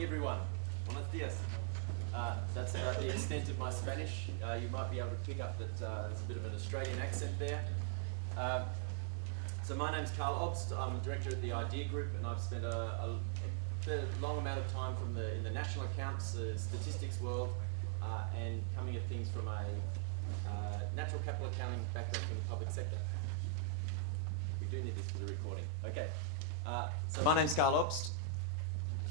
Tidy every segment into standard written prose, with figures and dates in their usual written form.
morning, everyone. Buenos dias. That's about the extent of my Spanish. You might be able to pick up that there's a bit of an Australian accent there. So my name's Carl Orbst. I'm a director at the IDEEA Group, and I've spent a long amount of time in the national accounts, statistics world, and coming at things from a natural capital accounting background from the public sector. We do need this for the recording. Okay. So my name's Carl Orbst,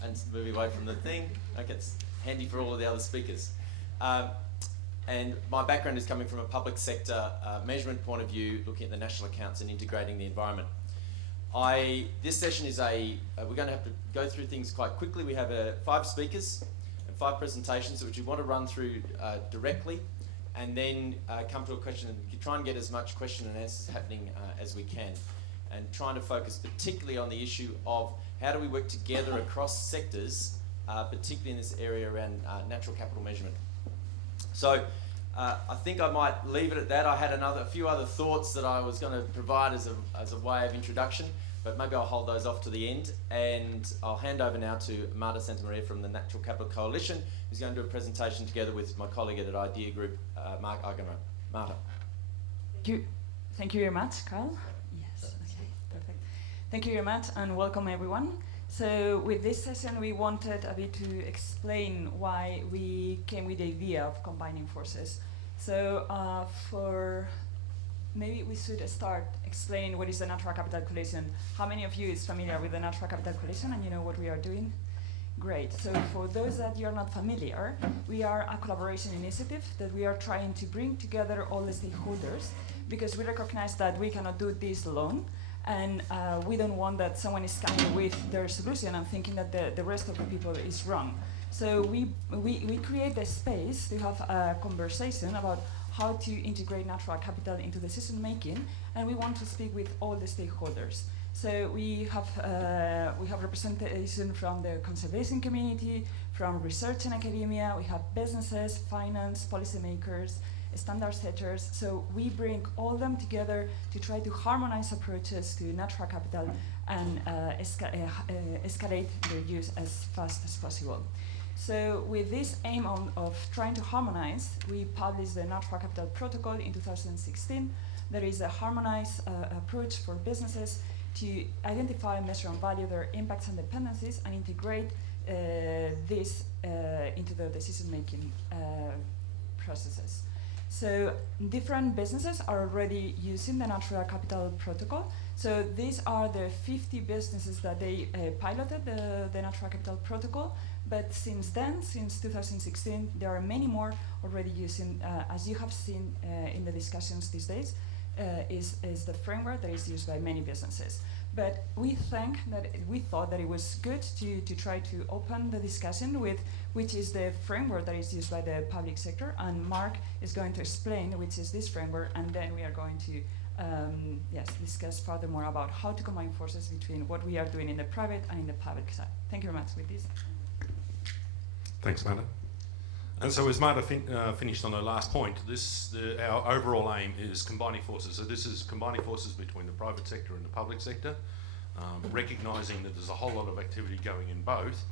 and moving away from the thing. Okay, it's handy for all of the other speakers. And my background is coming from a public sector measurement point of view, looking at the national accounts and integrating the environment. This session is we're going to have to go through things quite quickly. We have 5 speakers and 5 presentations, which we want to run through directly, and then come to a question and try and get as much question and answers happening as we can, and trying to focus particularly on the issue of how do we work together across sectors, particularly in this area around natural capital measurement. So I think I might leave it at that. I had a few other thoughts that I was going to provide as a way of introduction, but maybe I'll hold those off to the end. And I'll hand over now to Marta Santamaría from the Natural Capital Coalition, who's going to do a presentation together with my colleague at IDEEA Group, Marta. Thank you very much, Carl. Yes, okay, perfect. Thank you very much, and welcome everyone. So with this session, we wanted a bit to explain why we came with the idea of combining forces. So maybe we should start explaining what is the Natural Capital Coalition. How many of you is familiar with the Natural Capital Coalition and you know what we are doing? Great. So for those that you're not familiar, we are a collaboration initiative that we are trying to bring together all the stakeholders, because we recognize that we cannot do this alone. And we don't want that someone is coming with their solution and thinking that the rest of the people is wrong. So we create a space to have a conversation about how to integrate natural capital into decision making, and we want to speak with all the stakeholders. So we have representation from the conservation community, from research and academia. We have businesses, finance, policymakers, standard setters. So we bring all them together to try to harmonize approaches to natural capital and escalate their use as fast as possible. So with this aim of trying to harmonize, we published the Natural Capital Protocol in 2016. There is a harmonized approach for businesses to identify, measure, and value their impacts and dependencies, and integrate this into the decision-making processes. So different businesses are already using the Natural Capital Protocol. So these are the 50 businesses that they piloted the Natural Capital Protocol. But since then, since 2016, there are many more already using, as you have seen in the discussions these days, is the framework that is used by many businesses. But we thought that it was good to try to open the discussion with which is the framework that is used by the public sector, and Mark is going to explain which is this framework, and then we are going to discuss furthermore about how to combine forces between what we are doing in the private and in the public side. Thank you very much with this. Thanks, Marta. And so as Marta finished on her last point, our overall aim is combining forces. So this is combining forces between the private sector and the public sector, recognising that there's a whole lot of activity going in both,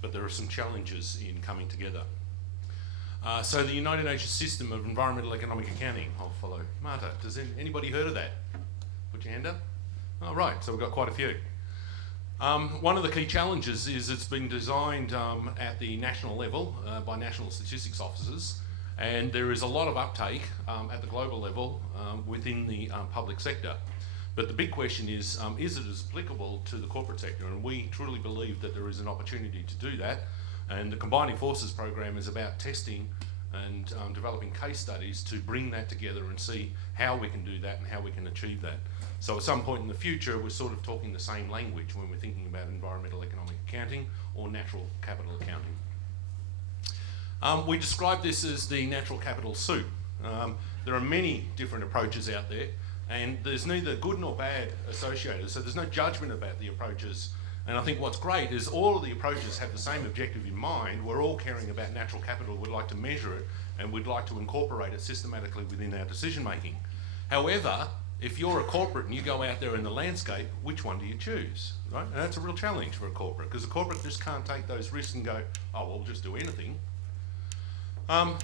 but there are some challenges in coming together. So the United Nations System of Environmental Economic Accounting, I'll follow Marta. Does anybody heard of that? Put your hand up. Oh, right, so we've got quite a few. One of the key challenges is it's been designed at the national level by national statistics officers, and there is a lot of uptake at the global level within the public sector. But the big question is it as applicable to the corporate sector? And we truly believe that there is an opportunity to do that. And the Combining Forces program is about testing and developing case studies to bring that together and see how we can do that and how we can achieve that. So at some point in the future, we're sort of talking the same language when we're thinking about environmental economic accounting or natural capital accounting. We describe this as the natural capital soup. There are many different approaches out there, and there's neither good nor bad associated, so there's no judgment about the approaches. And I think what's great is all of the approaches have the same objective in mind. We're all caring about natural capital, we'd like to measure it, and we'd like to incorporate it systematically within our decision making. However, if you're a corporate and you go out there in the landscape, which one do you choose, right? And that's a real challenge for a corporate, because a corporate just can't take those risks and go, oh, we'll just do anything.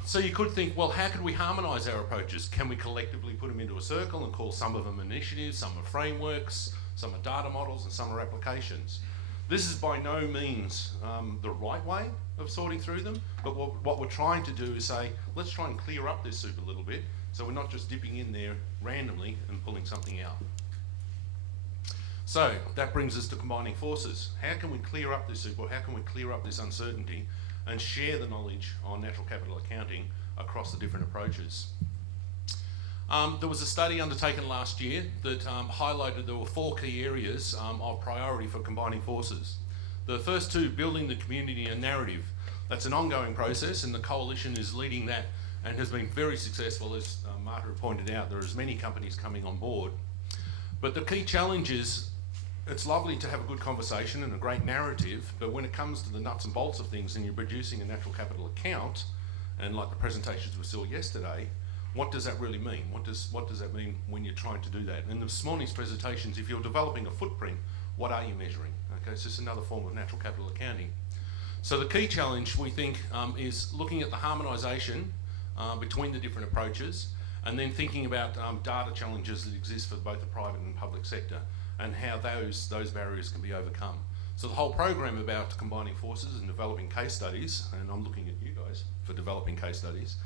So you could think, well, how could we harmonise our approaches? Can we collectively put them into a circle and call some of them initiatives, some are frameworks, some are data models, and some are applications? This is by no means the right way of sorting through them, but what we're trying to do is say, let's try and clear up this soup a little bit, so we're not just dipping in there randomly and pulling something out. So that brings us to combining forces. How can we clear up this soup, or how can we clear up this uncertainty and share the knowledge on natural capital accounting across the different approaches? There was a study undertaken last year that highlighted there were 4 key areas of priority for combining forces. The first 2, building the community and narrative. That's an ongoing process, and the coalition is leading that and has been very successful. As Marta pointed out, there are as many companies coming on board. But the key challenge is, it's lovely to have a good conversation and a great narrative, but when it comes to the nuts and bolts of things and you're producing a natural capital account, and like the presentations we saw yesterday, what does that really mean? What does that mean when you're trying to do that? In this morning's presentations, if you're developing a footprint, what are you measuring? Okay, it's just another form of natural capital accounting. So the key challenge, we think, is looking at the harmonisation between the different approaches, and then thinking about data challenges that exist for both the private and public sector, and how those barriers can be overcome. So the whole program about combining forces and developing case studies, and I'm looking at you guys for developing case studies,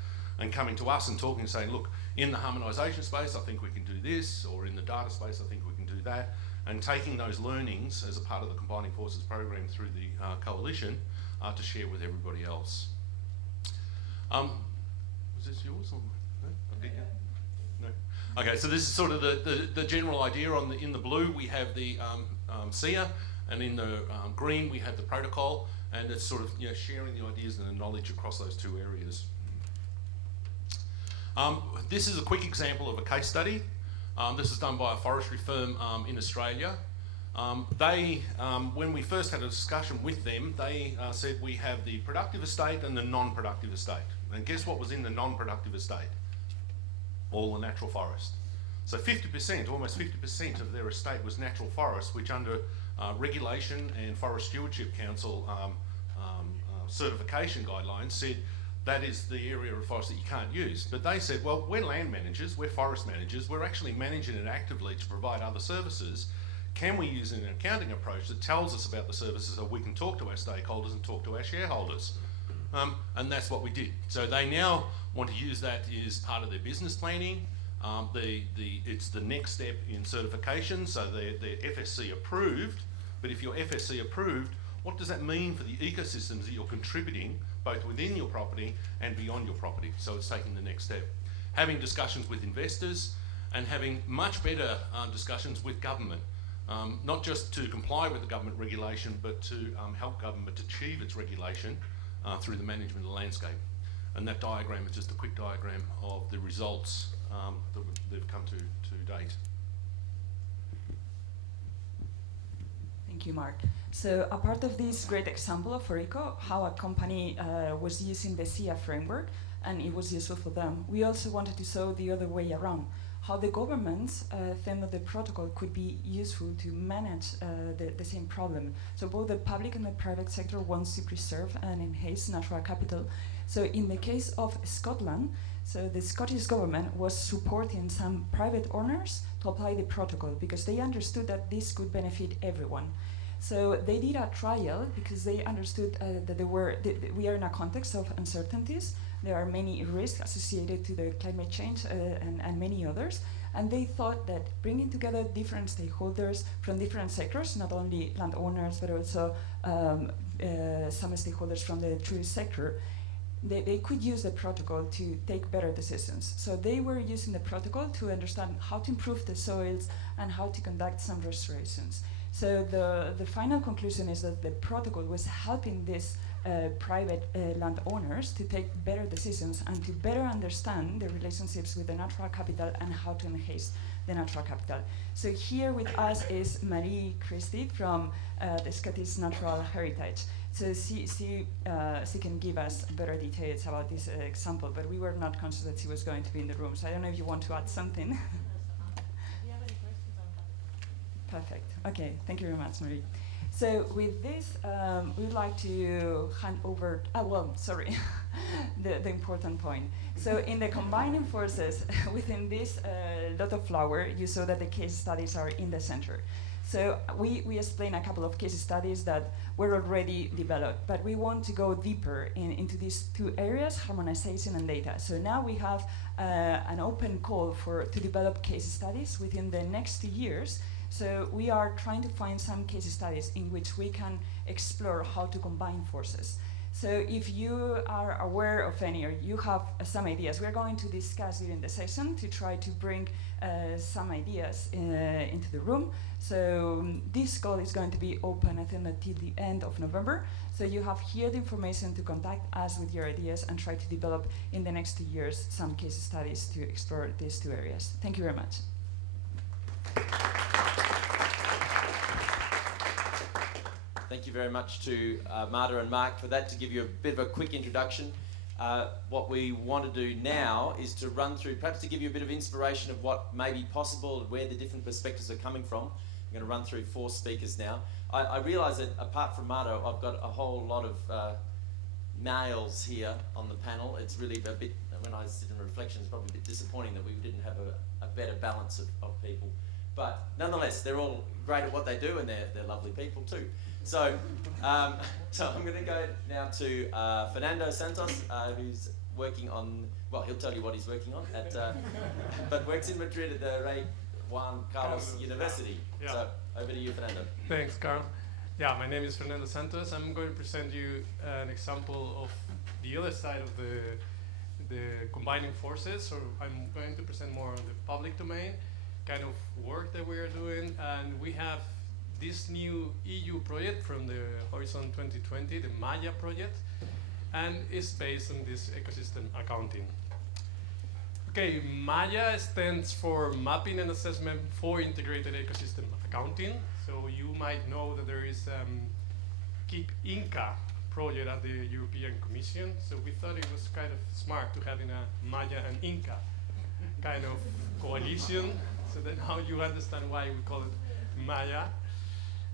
and coming to us and talking and saying, look, in the harmonisation space, I think we can do this, or in the data space, I think we can do that, and taking those learnings as a part of the Combining Forces program through the coalition to share with everybody else. Was this yours? Or no? No. Okay, so this is sort of the general idea. In the blue, we have the SEEA, and in the green, we have the protocol, and it's sort of sharing the ideas and the knowledge across those 2 areas. This is a quick example of a case study. This is done by a forestry firm in Australia. When we first had a discussion with them, they said we have the productive estate and the non-productive estate. And guess what was in the non-productive estate? All the natural forest. So 50%, almost 50% of their estate was natural forest, which under regulation and Forest Stewardship Council certification guidelines said that is the area of forest that you can't use. But they said, well, we're land managers, we're forest managers, we're actually managing it actively to provide other services. Can we use an accounting approach that tells us about the services so we can talk to our stakeholders and talk to our shareholders? And that's what we did. So they now want to use that as part of their business planning. It's the next step in certification, so they're FSC approved. But if you're FSC approved, what does that mean for the ecosystems that you're contributing, both within your property and beyond your property? So it's taking the next step. Having discussions with investors and having much better discussions with government. Not just to comply with the government regulation, but to help government achieve its regulation through the management of the landscape. And that diagram is just a quick diagram of the results that they've come to date. Thank you, Mark. So a part of this great example of Rico, how a company was using the SEEA framework and it was useful for them, we also wanted to show the other way around, how the governments think that the protocol could be useful to manage the same problem. So both the public and the private sector wants to preserve and enhance natural capital. So in the case of Scotland, so the Scottish government was supporting some private owners to apply the protocol because they understood that this could benefit everyone. So they did a trial because they understood that we are in a context of uncertainties. There are many risks associated to the climate change and many others. And they thought that bringing together different stakeholders from different sectors, not only landowners, but also some stakeholders from the tourist sector, they could use the protocol to take better decisions. So they were using the protocol to understand how to improve the soils and how to conduct some restorations. So the final conclusion is that the protocol was helping these private landowners to take better decisions and to better understand the relationships with the natural capital and how to enhance the natural capital. So here with us is Marie Christie from the Scottish Natural Heritage. So she can give us better details about this example, but we were not conscious that she was going to be in the room. So I don't know if you want to add something. Yeah, Perfect. Okay, thank you very much, Marie. So with this, we'd like to hand over, the important point. So in the combining forces within this lot of flower, you saw that the case studies are in the center. So we explained a couple of case studies that were already developed, but we want to go deeper into these two areas, harmonization and data. So now we have an open call to develop case studies within the next 2 years. So we are trying to find some case studies in which we can explore how to combine forces. So if you are aware of any, or you have some ideas, we're going to discuss during the session to try to bring some ideas into the room. So this call is going to be open, I think, until the end of November. So you have here the information to contact us with your ideas and try to develop in the next 2 years some case studies to explore these two areas. Thank you very much. Thank you very much to Marta and Mark for that. To give you a bit of a quick introduction, what we want to do now is to run through, perhaps to give you a bit of inspiration of what may be possible and where the different perspectives are coming from. I'm going to run through 4 speakers now. I realise that apart from Marta, I've got a whole lot of males here on the panel. It's really a bit, when I sit in reflection, it's probably a bit disappointing that we didn't have a better balance of people. But nonetheless, they're all great at what they do and they're lovely people too. So, so I'm going to go now to Fernando Santos, who's working on, well, he'll tell you what he's working on, but works in Madrid at the Rey Juan Carlos University. Yeah. So, over to you, Fernando. Thanks, Carl. Yeah, my name is Fernando Santos. I'm going to present you an example of the other side of the combining forces. So I'm going to present more on the public domain kind of work that we are doing, and we have this new EU project from the Horizon 2020, the MAIA project, and it's based on this ecosystem accounting. Okay, MAIA stands for Mapping and Assessment for Integrated Ecosystem Accounting. So you might know that there is Keep Inca project at the European Commission. So we thought it was kind of smart to having a MAIA and Inca kind of coalition. So then now you understand why we call it MAIA.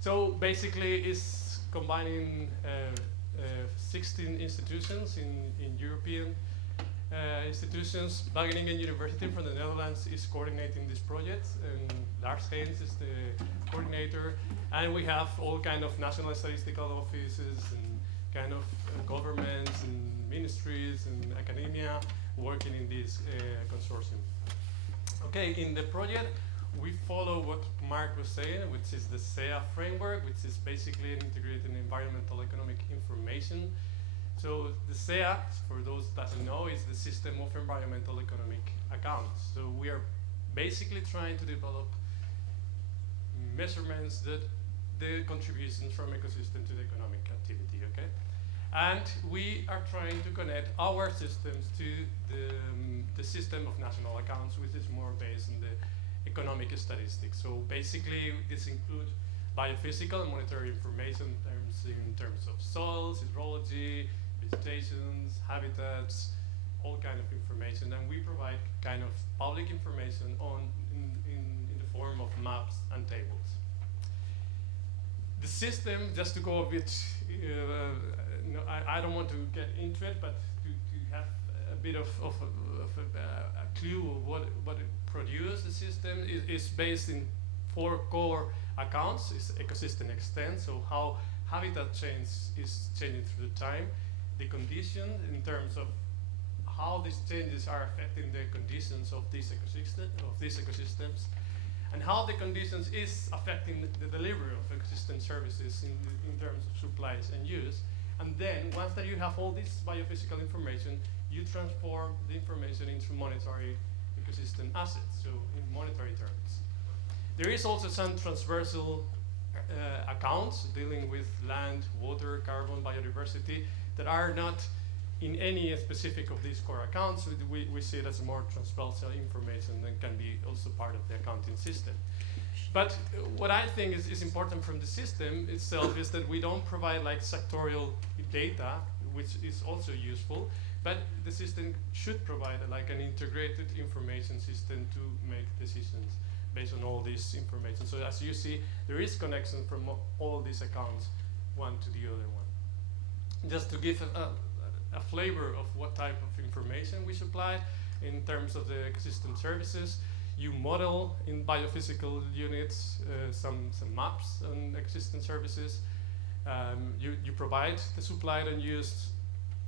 So basically it's combining 16 institutions in European institutions. Wageningen University from the Netherlands is coordinating this project, and Lars Heens is the coordinator. And we have all kind of national statistical offices and kind of governments and ministries and academia working in this consortium. Okay, in the project, we follow what Mark was saying, which is the SEEA framework, which is basically an integrated environmental economic information. So the SEEA, for those that doesn't know, is the system of environmental economic accounts. So we are basically trying to develop measurements that the contributions from ecosystem to the economic activity, okay? And we are trying to connect our systems to the system of national accounts, which is more based on the economic statistics. So basically, this includes biophysical and monetary information in terms of soils, hydrology, vegetations, habitats, all kind of information. And we provide kind of public information in the form of maps and tables. The system, just to go a bit, no, I don't want to get into it, but to have a bit of a clue of what it produces, the system is based in 4 core accounts. It's ecosystem extent, so how habitat change is changing through time, the condition in terms of how these changes are affecting the conditions of these ecosystems, and how the conditions is affecting the delivery of ecosystem services in terms of supplies and use. And then, once that you have all this biophysical information, you transform the information into monetary ecosystem assets, so in monetary terms. There is also some transversal accounts dealing with land, water, carbon, biodiversity that are not in any specific of these core accounts. We see it as more transversal information and can be also part of the accounting system. But what I think is important from the system itself is that we don't provide like sectorial data, which is also useful, but the system should provide like an integrated information system to make decisions based on all this information. So as you see, there is connection from all these accounts, one to the other one. Just to give a flavor of what type of information we supply in terms of the ecosystem services, you model in biophysical units some maps on ecosystem services. You provide the supplied and used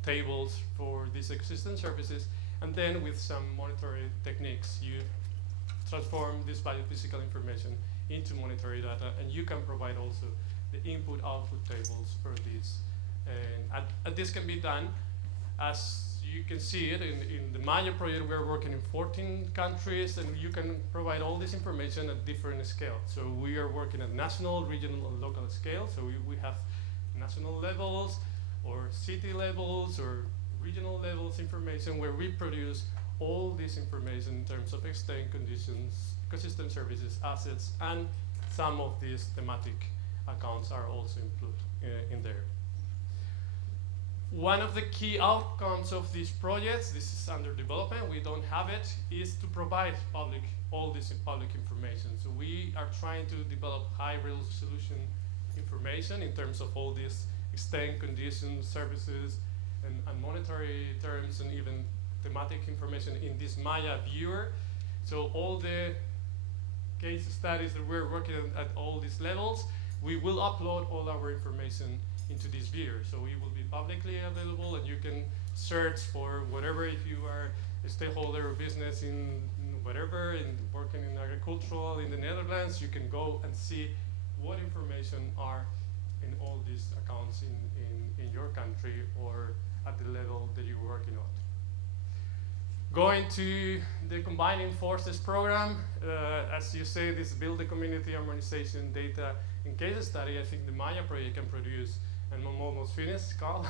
tables for these ecosystem services, and then with some monetary techniques, you transform this biophysical information into monetary data, and you can provide also the input-output tables for these. And this can be done, as you can see it in the Maya project. We're working in 14 countries, and you can provide all this information at different scales. So we are working at national, regional, and local scale. So we have national levels, or city levels, or regional levels information, where we produce all this information in terms of extent conditions, ecosystem services, assets, and some of these thematic accounts are also included in there. One of the key outcomes of these projects, this is under development, we don't have it, is to provide all this public information. So we are trying to develop high resolution information in terms of all these extent conditions, services, and monetary terms, and even thematic information in this Maya viewer. So all the case studies that we're working at all these levels, we will upload all our information into this viewer. So we will be publicly available, and you can search for whatever. If you are a stakeholder or business in whatever, and working in agricultural in the Netherlands, you can go and see what information are in all these accounts in your country or at the level that you're working on. Going to the Combining Forces program, as you say, this build the community harmonization data and case study. I think the Maya project can produce, and I'm almost finished, Carl.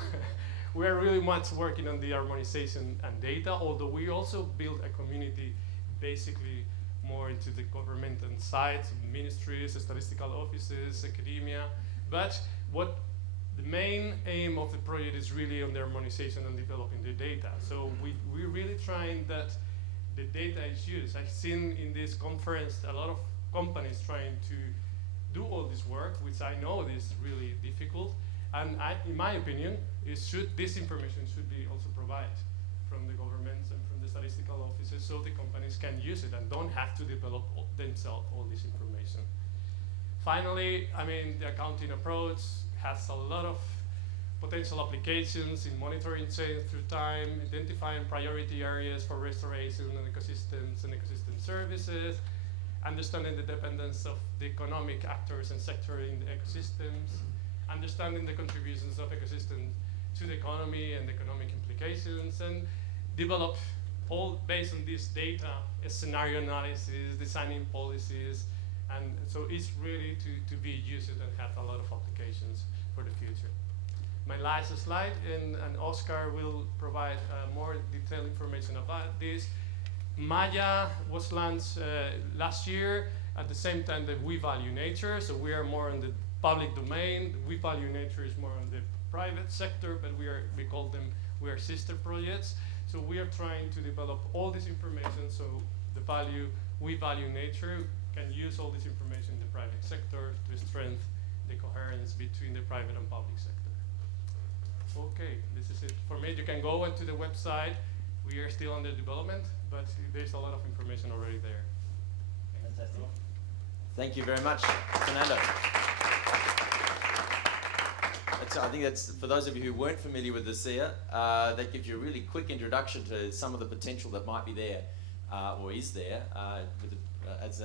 We are really much working on the harmonization and data, although we also build a community basically more into the government and sites, ministries, statistical offices, academia. But what the main aim of the project is really on the harmonization and developing the data. So we're really trying that the data is used. I've seen in this conference a lot of companies trying to do all this work, which I know is really difficult. And in my opinion, this information should be also provided from the governments and from the statistical offices, so the companies can use it and don't have to develop themselves all this information. Finally, I mean, the accounting approach has a lot of potential applications in monitoring change through time, identifying priority areas for restoration and ecosystems and ecosystem services, understanding the dependence of the economic actors and sector in the ecosystems, understanding the contributions of ecosystems to the economy and economic implications, and develop all based on this data, a scenario analysis, designing policies, and so it's ready to be used and have a lot of applications for the future. My last slide, and Óscar will provide more detailed information about this. Maya was launched last year at the same time that We Value Nature, so we are more in the public domain. We Value Nature is more on the private sector, but we are sister projects. So we are trying to develop all this information, so We Value Nature can use all this information in the private sector to strengthen the coherence between the private and public sector. Okay, this is it for me. You can go into the website. We are still under development, but there's a lot of information already there. Fantastic. Thank you very much, Fernando. I think that's, for those of you who weren't familiar with the SEEA, that gives you a really quick introduction to some of the potential that might be there, or is there,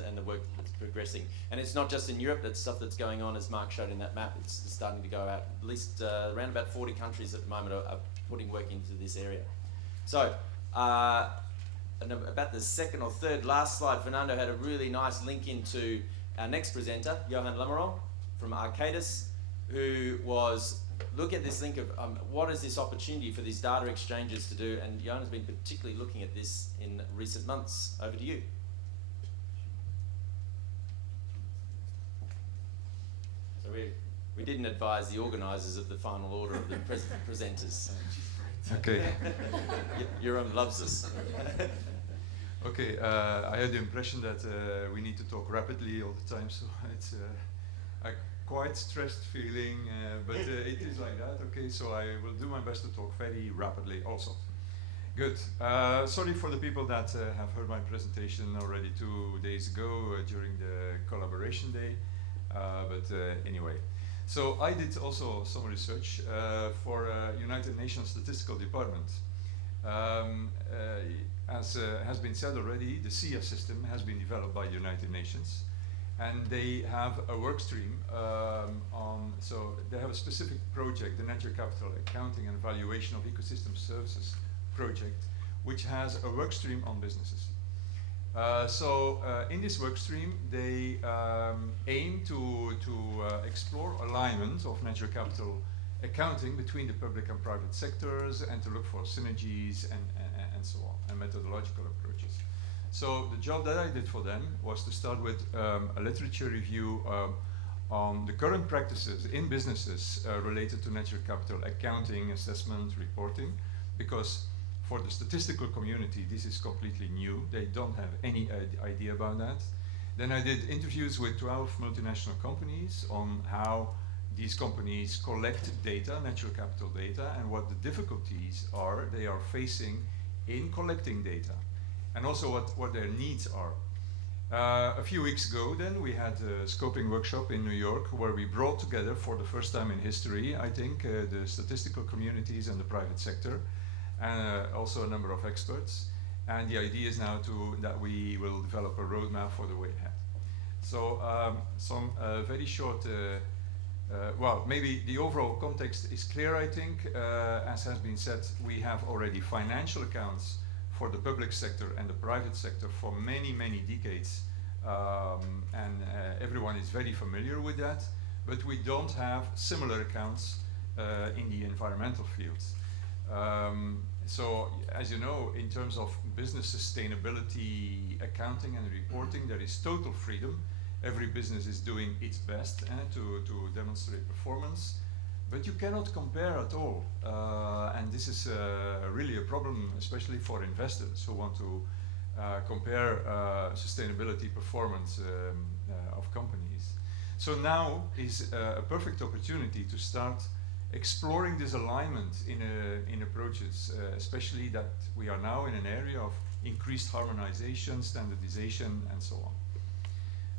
and the work that's progressing. And it's not just in Europe, that's stuff that's going on, as Mark showed in that map. It's starting to go out, at least around about 40 countries at the moment are putting work into this area. So, and about the second or third last slide, Fernando had a really nice link into our next presenter, Johan Lammerant from Arcadis, who was, look at this link of what is this opportunity for these data exchanges to do, and Johan has been particularly looking at this in recent months. Over to you. So we didn't advise the organisers of the final order of the presenters. Okay. Johan loves us. Okay, I had the impression that we need to talk rapidly all the time, so it's a quite stressed feeling, but it is like that. Okay, so I will do my best to talk very rapidly also. Good. Sorry for the people that have heard my presentation already 2 days ago during the collaboration day, but anyway. So I did also some research for United Nations Statistical Department. As has been said already, the SEEA system has been developed by the United Nations, and they have a work stream so they have a specific project, the Natural Capital Accounting and Evaluation of Ecosystem Services project, which has a work stream on businesses. In this work stream, they aim to explore alignment of natural capital accounting between the public and private sectors, and to look for synergies and so on, and methodological approaches. So the job that I did for them was to start with a literature review on the current practices in businesses related to natural capital accounting, assessment, reporting, because for the statistical community this is completely new. They don't have any idea about that. Then I did interviews with 12 multinational companies on how these companies collect data, natural capital data, and what the difficulties are they are facing in collecting data, and also what their needs are. A few weeks ago then we had a scoping workshop in New York where we brought together for the first time in history, I think, the statistical communities and the private sector, and also a number of experts. And the idea is now that we will develop a roadmap for the way ahead. So some very short well, maybe the overall context is clear, I think. As has been said, we have already financial accounts for the public sector and the private sector for many, many decades. And everyone is very familiar with that. But we don't have similar accounts in the environmental fields. So, as you know, in terms of business sustainability accounting and reporting, there is total freedom. Every business is doing its best to demonstrate performance, but you cannot compare at all. And this is really a problem, especially for investors who want to compare sustainability performance of companies. So now is a perfect opportunity to start exploring this alignment in approaches, especially that we are now in an area of increased harmonization, standardization, and so on.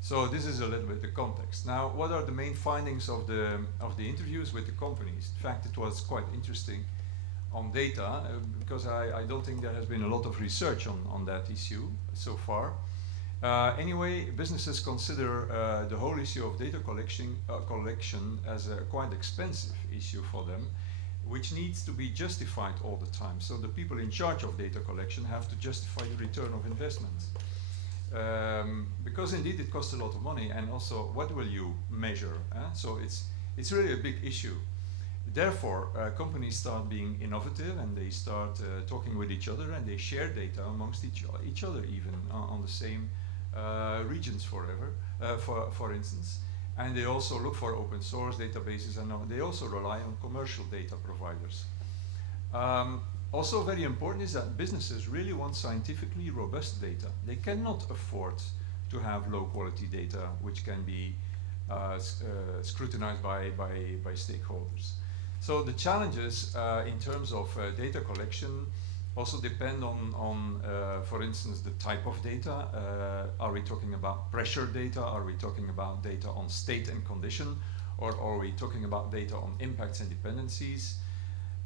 So this is a little bit the context. Now, what are the main findings of the interviews with the companies? In fact, it was quite interesting on data, because I don't think there has been a lot of research on that issue so far. Anyway, businesses consider the whole issue of data collection as a quite expensive issue for them, which needs to be justified all the time. So the people in charge of data collection have to justify the return of investment. Because indeed it costs a lot of money, and also what will you measure? So it's really a big issue. Therefore, companies start being innovative, and they start talking with each other, and they share data amongst each other, even on the same regions for instance. And they also look for open source databases, and they also rely on commercial data providers. Also very important is that businesses really want scientifically robust data. They cannot afford to have low quality data which can be scrutinized by stakeholders. So the challenges in terms of data collection also depend on for instance, the type of data. Are we talking about pressure data? Are we talking about data on state and condition? Or are we talking about data on impacts and dependencies?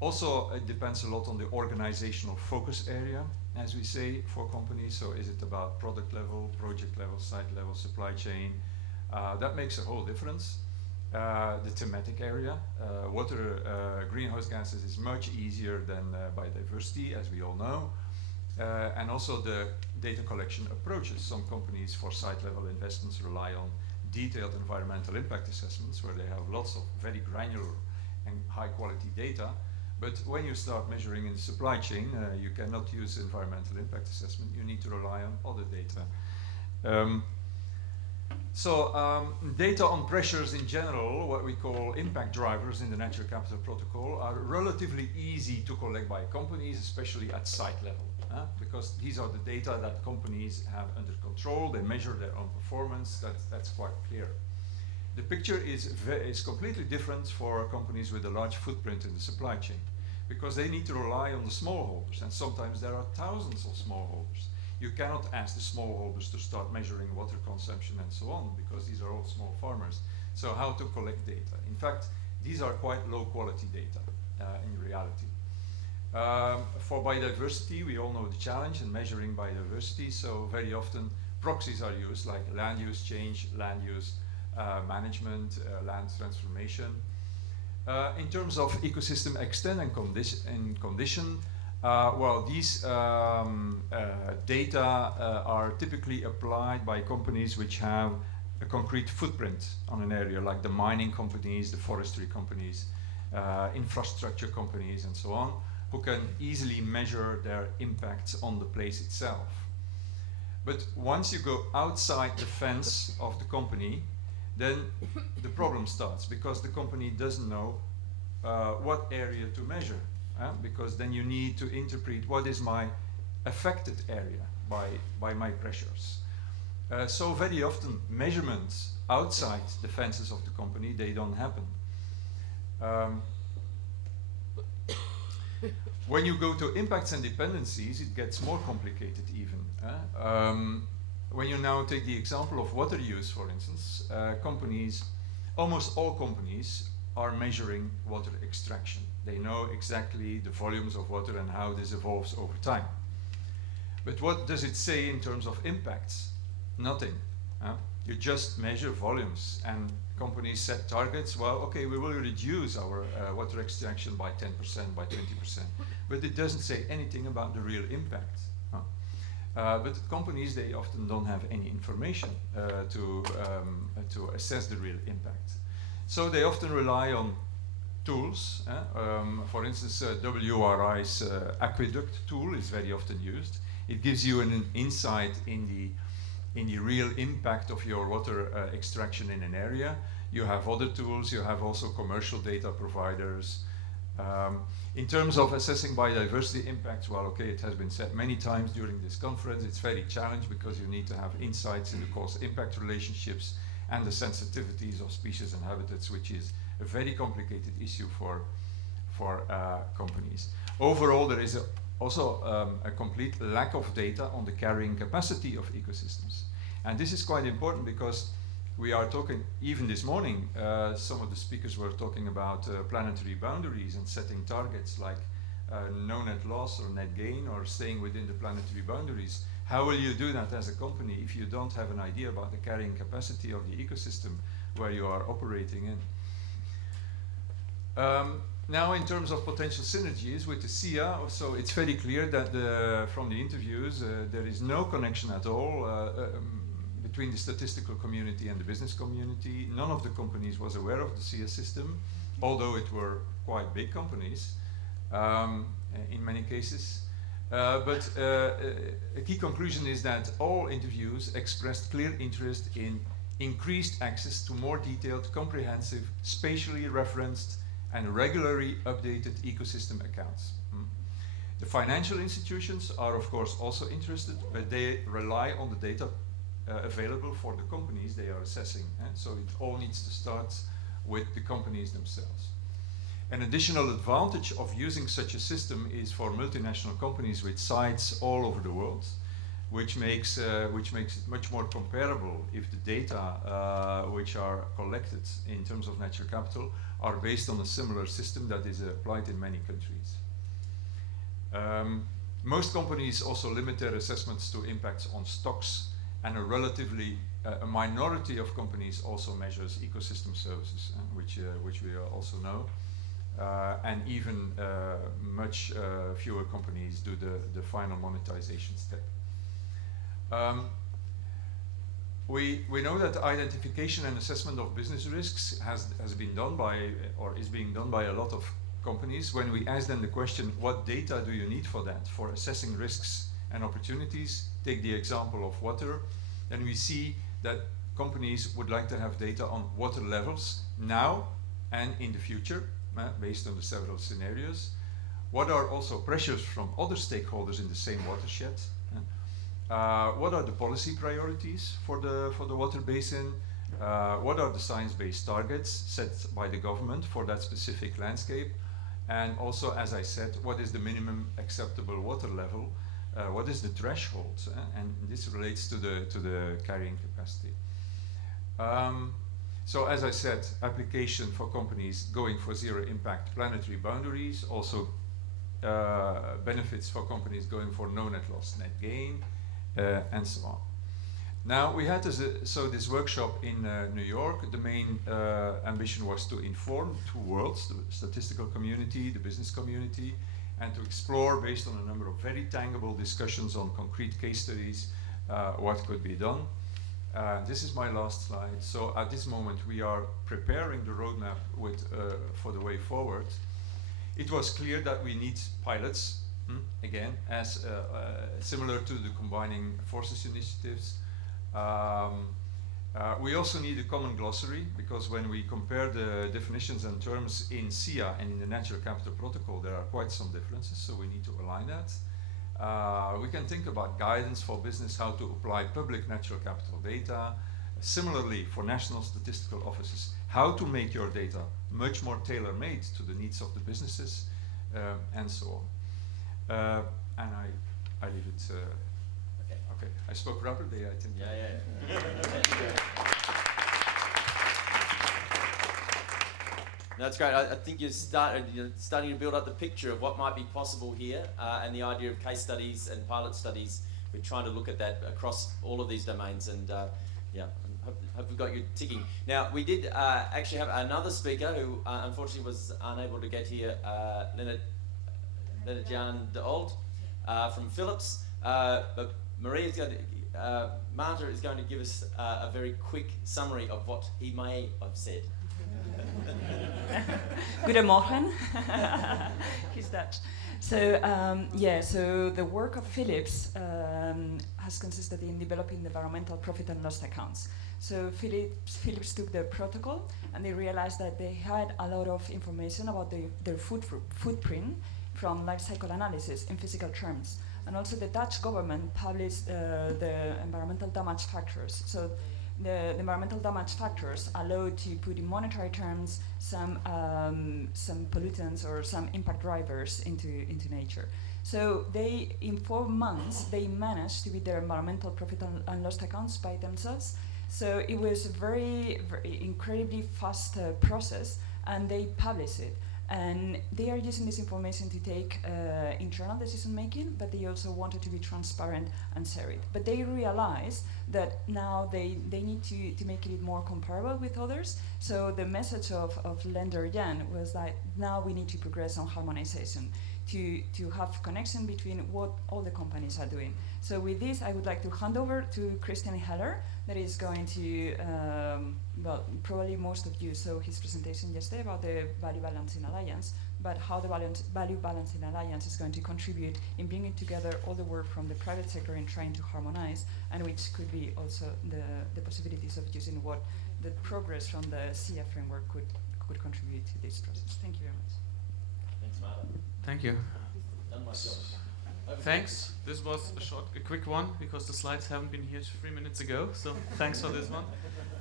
Also, it depends a lot on the organizational focus area, as we say, for companies. So is it about product level, project level, site level, supply chain? That makes a whole difference. The thematic area, water, greenhouse gases is much easier than biodiversity, as we all know. And also the data collection approaches. Some companies for site level investments rely on detailed environmental impact assessments, where they have lots of very granular and high quality data. But when you start measuring in the supply chain, you cannot use environmental impact assessment. You need to rely on other data. So data on pressures in general, what we call impact drivers in the Natural Capital Protocol, are relatively easy to collect by companies, especially at site level, because these are the data that companies have under control. They measure their own performance. That's quite clear. The picture is completely different for companies with a large footprint in the supply chain, because they need to rely on the smallholders, and sometimes there are thousands of smallholders. You cannot ask the smallholders to start measuring water consumption and so on, because these are all small farmers. So how to collect data? In fact, these are quite low quality data in reality. For biodiversity, we all know the challenge in measuring biodiversity, so very often proxies are used, like land use change, land use management, land transformation. In terms of ecosystem extent and condition, well, these data are typically applied by companies which have a concrete footprint on an area, like the mining companies, the forestry companies, infrastructure companies, and so on, who can easily measure their impacts on the place itself. But once you go outside the fence of the company, then the problem starts, because the company doesn't know what area to measure. Because then you need to interpret what is my affected area by my pressures. So very often measurements outside the fences of the company, they don't happen. When you go to impacts and dependencies, it gets more complicated even. When you now take the example of water use, for instance, companies, almost all companies are measuring water extraction. They know exactly the volumes of water and how this evolves over time. But what does it say in terms of impacts? Nothing. You just measure volumes, and companies set targets. Well, okay, we will reduce our water extraction by 10%, by 20%. But it doesn't say anything about the real impact. But companies, they often don't have any information to assess the real impact. So they often rely on tools. For instance, WRI's aqueduct tool is very often used. It gives you an insight in the real impact of your water extraction in an area. You have other tools. You have also commercial data providers. In terms of assessing biodiversity impacts, well, okay, it has been said many times during this conference, it's very challenging because you need to have insights in the cause-impact relationships and the sensitivities of species and habitats, which is a very complicated issue for companies. Overall, there is also a complete lack of data on the carrying capacity of ecosystems. And this is quite important because we are talking, even this morning, some of the speakers were talking about planetary boundaries and setting targets like no net loss or net gain or staying within the planetary boundaries. How will you do that as a company if you don't have an idea about the carrying capacity of the ecosystem where you are operating in? Now, in terms of potential synergies with the SEEA, so it's very clear that from the interviews, there is no connection at all between the statistical community and the business community. None of the companies was aware of the SEEA system, although it were quite big companies in many cases. But a key conclusion is that all interviews expressed clear interest in increased access to more detailed, comprehensive, spatially referenced, and regularly updated ecosystem accounts. The financial institutions are, of course, also interested, but they rely on the data available for the companies they are assessing. So it all needs to start with the companies themselves. An additional advantage of using such a system is for multinational companies with sites all over the world, which makes it much more comparable if the data which are collected in terms of natural capital are based on a similar system that is applied in many countries. Most companies also limit their assessments to impacts on stocks, and a minority of companies also measures ecosystem services, which we also know. And even much fewer companies do the final monetization step. We know that identification and assessment of business risks has been done by, or is being done by a lot of companies. When we ask them the question, what data do you need for that, for assessing risks and opportunities, take the example of water, then we see that companies would like to have data on water levels now and in the future, based on the several scenarios. What are also pressures from other stakeholders in the same watershed? What are the policy priorities for the water basin? What are the science-based targets set by the government for that specific landscape? And also, as I said, what is the minimum acceptable water level? What is the threshold? And this relates to the carrying capacity. So as I said, application for companies going for zero impact planetary boundaries, also benefits for companies going for no net loss, net gain, and so on. Now we had this workshop in New York. The main ambition was to inform two worlds, the statistical community, the business community, and to explore, based on a number of very tangible discussions on concrete case studies, what could be done. This is my last slide. So at this moment we are preparing the roadmap for the way forward. It was clear that we need pilots, again, as similar to the combining forces initiatives. We also need a common glossary, because when we compare the definitions and terms in SEEA and in the Natural Capital Protocol, there are quite some differences, so we need to align that. We can think about guidance for business, how to apply public natural capital data. Similarly, for national statistical offices, how to make your data much more tailor-made to the needs of the businesses, and so on. And I leave it. Okay, I spoke rapidly, I think. Yeah. That's great. I think you're starting to build up the picture of what might be possible here, and the idea of case studies and pilot studies. We're trying to look at that across all of these domains, and hope we've got you ticking. Now, we did actually have another speaker who unfortunately was unable to get here, Leonard Jan de Old from Philips, but Marta is going to give us a very quick summary of what he may have said. Goedemorgen. He's Dutch. So so the work of Philips has consisted in developing the environmental profit and loss accounts. So Philips took the protocol, and they realized that they had a lot of information about their footprint from life cycle analysis in physical terms. And also the Dutch government published the environmental damage factors. So the environmental damage factors allow to put in monetary terms some pollutants or some impact drivers into nature. So they, in 4 months, they managed to beat their environmental profit and loss accounts by themselves. So it was a very incredibly fast process, and they published it. And they are using this information to take internal decision making, but they also wanted to be transparent and share it. But they realized that now they need to make it more comparable with others. So the message of Lender Jan was that now we need to progress on harmonization to have connection between what all the companies are doing. So with this, I would like to hand over to Christian Heller, that is going to, probably most of you saw his presentation yesterday about the Value Balancing Alliance, but how the Value Balancing Alliance is going to contribute in bringing together all the work from the private sector in trying to harmonize, and which could be also the possibilities of using what the progress from the SEEA framework could contribute to this process. Thank you very much. Thanks, Marta. Thank you. Done my job. Thanks. This was a quick one, because the slides haven't been here 3 minutes ago, so thanks for this one.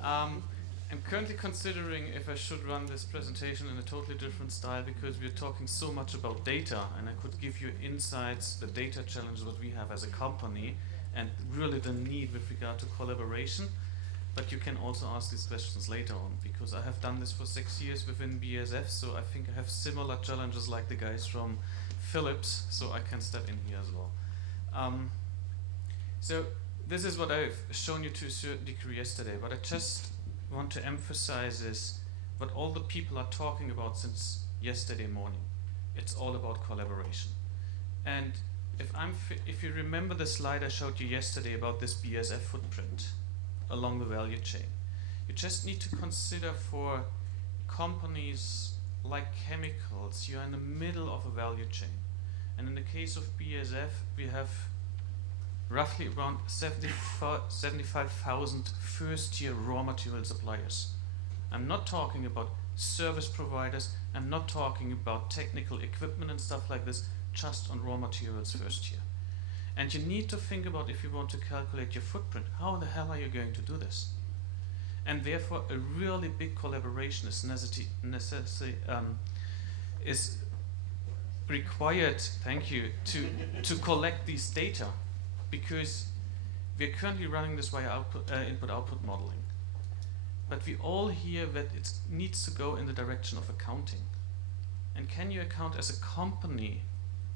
I'm currently considering if I should run this presentation in a totally different style, because we're talking so much about data, and I could give you insights, the data challenges that we have as a company, and really the need with regard to collaboration. But you can also ask these questions later on, because I have done this for 6 years within BASF, so I think I have similar challenges like the guys from Philips, so I can step in here as well. So this is what I've shown you to a certain degree yesterday, but I just want to emphasize is what all the people are talking about since yesterday morning. It's all about collaboration. And if you remember the slide I showed you yesterday about this BASF footprint along the value chain, you just need to consider for companies like chemicals, you're in the middle of a value chain. And in the case of BASF, we have roughly around 75,000 first-year raw material suppliers. I'm not talking about service providers, I'm not talking about technical equipment and stuff like this, just on raw materials first year. And you need to think about, if you want to calculate your footprint, how the hell are you going to do this? And therefore a really big collaboration is is required, thank you, to collect these data, because we're currently running this via input-output modeling. But we all hear that it needs to go in the direction of accounting. And can you account as a company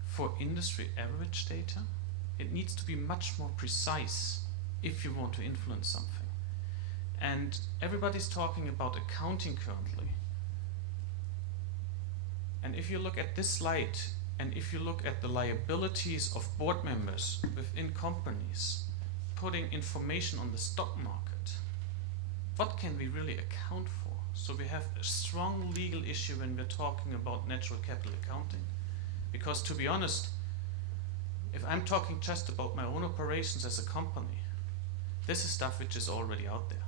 for industry average data? It needs to be much more precise if you want to influence something. And everybody's talking about accounting currently. And if you look at this slide, and if you look at the liabilities of board members within companies, putting information on the stock market, what can we really account for? So we have a strong legal issue when we're talking about natural capital accounting. Because to be honest, if I'm talking just about my own operations as a company, this is stuff which is already out there.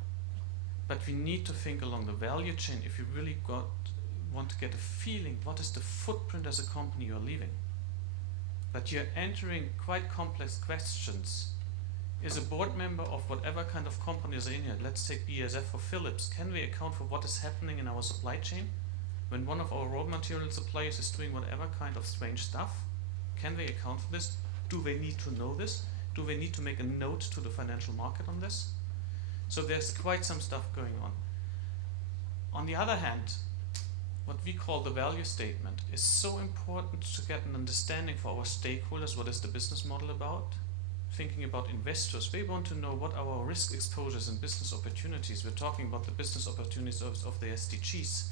But we need to think along the value chain if you really want to get a feeling, what is the footprint as a company you're leaving? But you're entering quite complex questions. Is a board member of whatever kind of companies are in here, let's take BASF for Philips, can we account for what is happening in our supply chain? When one of our raw material suppliers is doing whatever kind of strange stuff, can they account for this? Do they need to know this? Do they need to make a note to the financial market on this? So there's quite some stuff going on. On the other hand, what we call the value statement is so important to get an understanding for our stakeholders. What is the business model about? Thinking about investors, they want to know what are our risk exposures and business opportunities. We're talking about the business opportunities of the SDGs.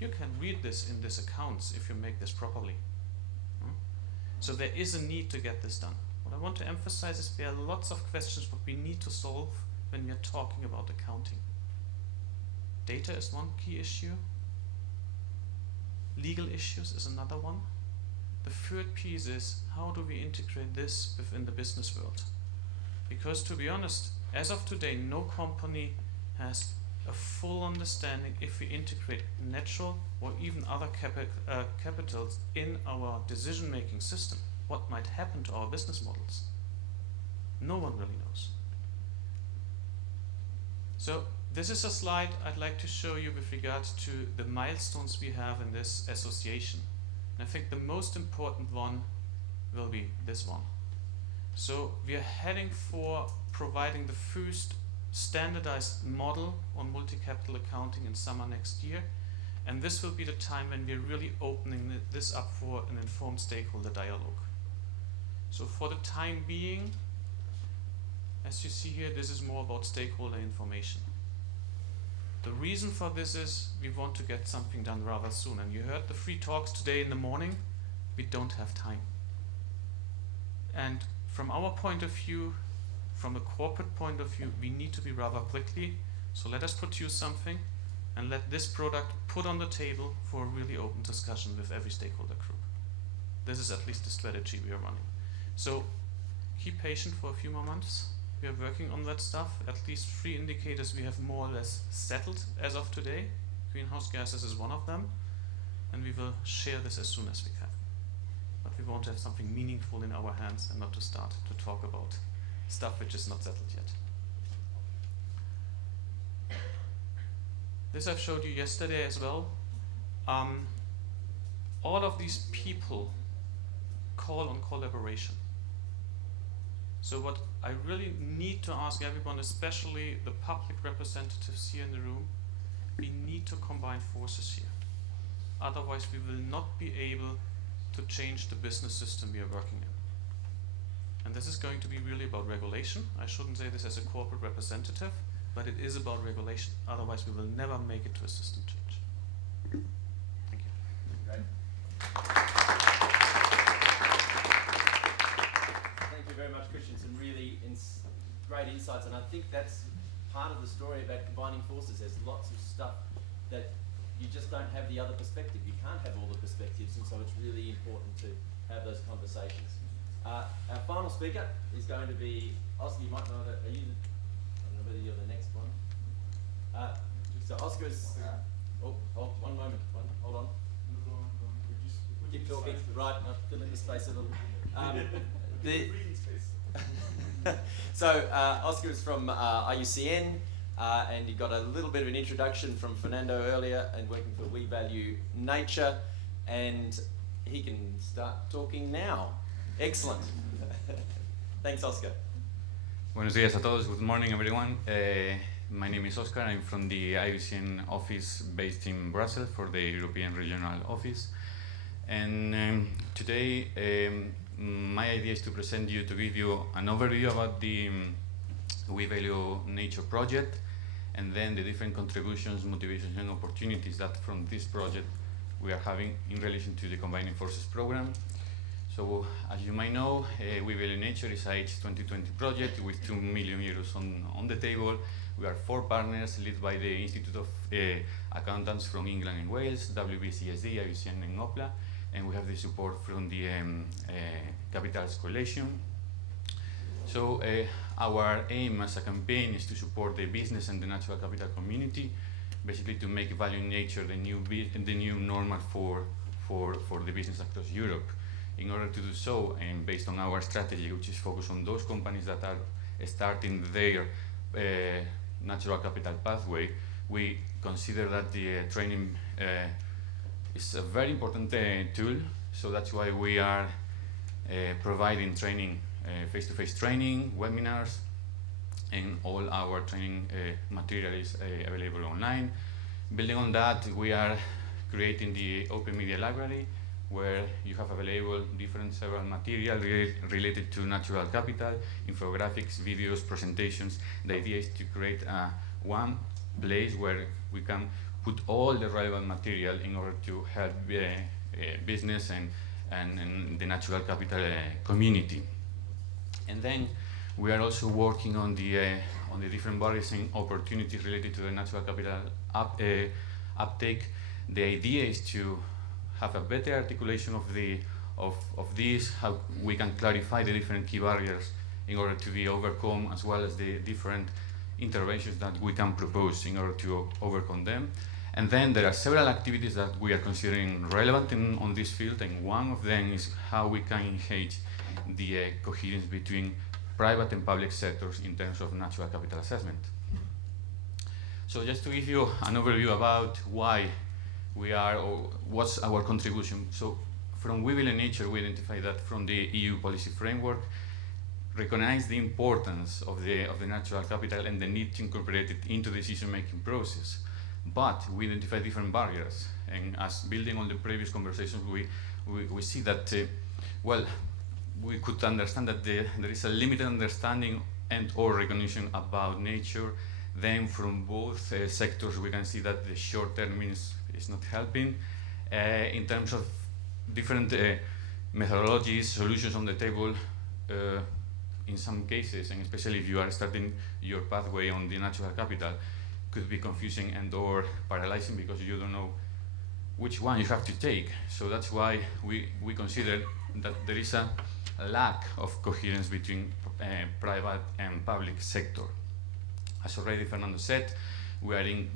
You can read this in these accounts if you make this properly. So there is a need to get this done. What I want to emphasize is there are lots of questions what we need to solve when we are talking about accounting. Data is one key issue. Legal issues is another one. The third piece is, how do we integrate this within the business world? Because to be honest, as of today, no company has a full understanding if we integrate natural or even other capitals in our decision-making system, what might happen to our business models. No one really knows. So this is a slide I'd like to show you with regard to the milestones we have in this association. I think the most important one will be this one. So we are heading for providing the first standardized model on multi-capital accounting in summer next year. And this will be the time when we're really opening this up for an informed stakeholder dialogue. So for the time being, as you see here, this is more about stakeholder information. The reason for this is we want to get something done rather soon. And you heard the 3 talks today in the morning. We don't have time. And from our point of view, from a corporate point of view, we need to be rather quickly. So let us produce something and let this product put on the table for a really open discussion with every stakeholder group. This is at least the strategy we are running. So keep patient for a few more months. We are working on that stuff. At least 3 indicators we have more or less settled as of today. Greenhouse gases is one of them. And we will share this as soon as we can. But we want to have something meaningful in our hands and not to start to talk about stuff which is not settled yet. This I've showed you yesterday as well. All of these people call on collaboration. So what I really need to ask everyone, especially the public representatives here in the room, we need to combine forces here. Otherwise we will not be able to change the business system we are working in. And this is going to be really about regulation. I shouldn't say this as a corporate representative, but it is about regulation. Otherwise we will never make it to a system change. Thank you. Great. Thank you very much, Christian. Some really great insights, and I think that's part of the story about combining forces. There's lots of stuff that you just don't have the other perspective. You can't have all the perspectives, and so it's really important to have those conversations. Our final speaker is going to be Óscar. You might know that. I don't know whether you're the next one. So Óscar's. One moment. Hold on. Keep talking. Right. I'll fill in the space a little. So Óscar is from IUCN, and he got a little bit of an introduction from Fernando earlier, and working for We Value Nature, and he can start talking now. Excellent. Thanks, Óscar. Buenos días a todos. Good morning, everyone. My name is Óscar. I'm from the IUCN office based in Brussels for the European Regional Office. And today, my idea is to present you, to give you an overview about the We Value Nature project, and then the different contributions, motivations, and opportunities that from this project we are having in relation to the Combining Forces program. So, as you might know, We Value Nature is a H2020 project with 2 million euros on the table. We are 4 partners led by the Institute of Accountants from England and Wales, WBCSD, IUCN, and OPLA, and we have the support from the Capital Coalition. So our aim as a campaign is to support the business and the natural capital community, basically to make value nature the new normal for the business across Europe. In order to do so, and based on our strategy, which is focused on those companies that are starting their natural capital pathway, we consider that the training is a very important tool. So that's why we are providing training, face-to-face training, webinars, and all our training material is available online. Building on that, we are creating the Open Media Library, where you have available several material related to natural capital, infographics, videos, presentations. The idea is to create one place where we can put all the relevant material in order to help business and the natural capital community. And then we are also working on the different barriers and opportunities related to the natural capital uptake. The idea is to have a better articulation of this, how we can clarify the different key barriers in order to be overcome, as well as the different interventions that we can propose in order to overcome them. And then there are several activities that we are considering relevant on this field, and one of them is how we can enhance the coherence between private and public sectors in terms of natural capital assessment. So just to give you an overview about why we are, or what's our contribution. So from We Value Nature, we identify that from the EU policy framework, recognize the importance of the natural capital and the need to incorporate it into the decision-making process. But we identify different barriers, and as building on the previous conversations, we see that, well, we could understand that there is a limited understanding and or recognition about nature. Then from both sectors, we can see that the short-term means is not helping. In terms of different methodologies, solutions on the table, in some cases, and especially if you are starting your pathway on the natural capital, could be confusing and or paralyzing because you don't know which one you have to take. So that's why we consider that there is a lack of coherence between private and public sector. As already Fernando said, we are in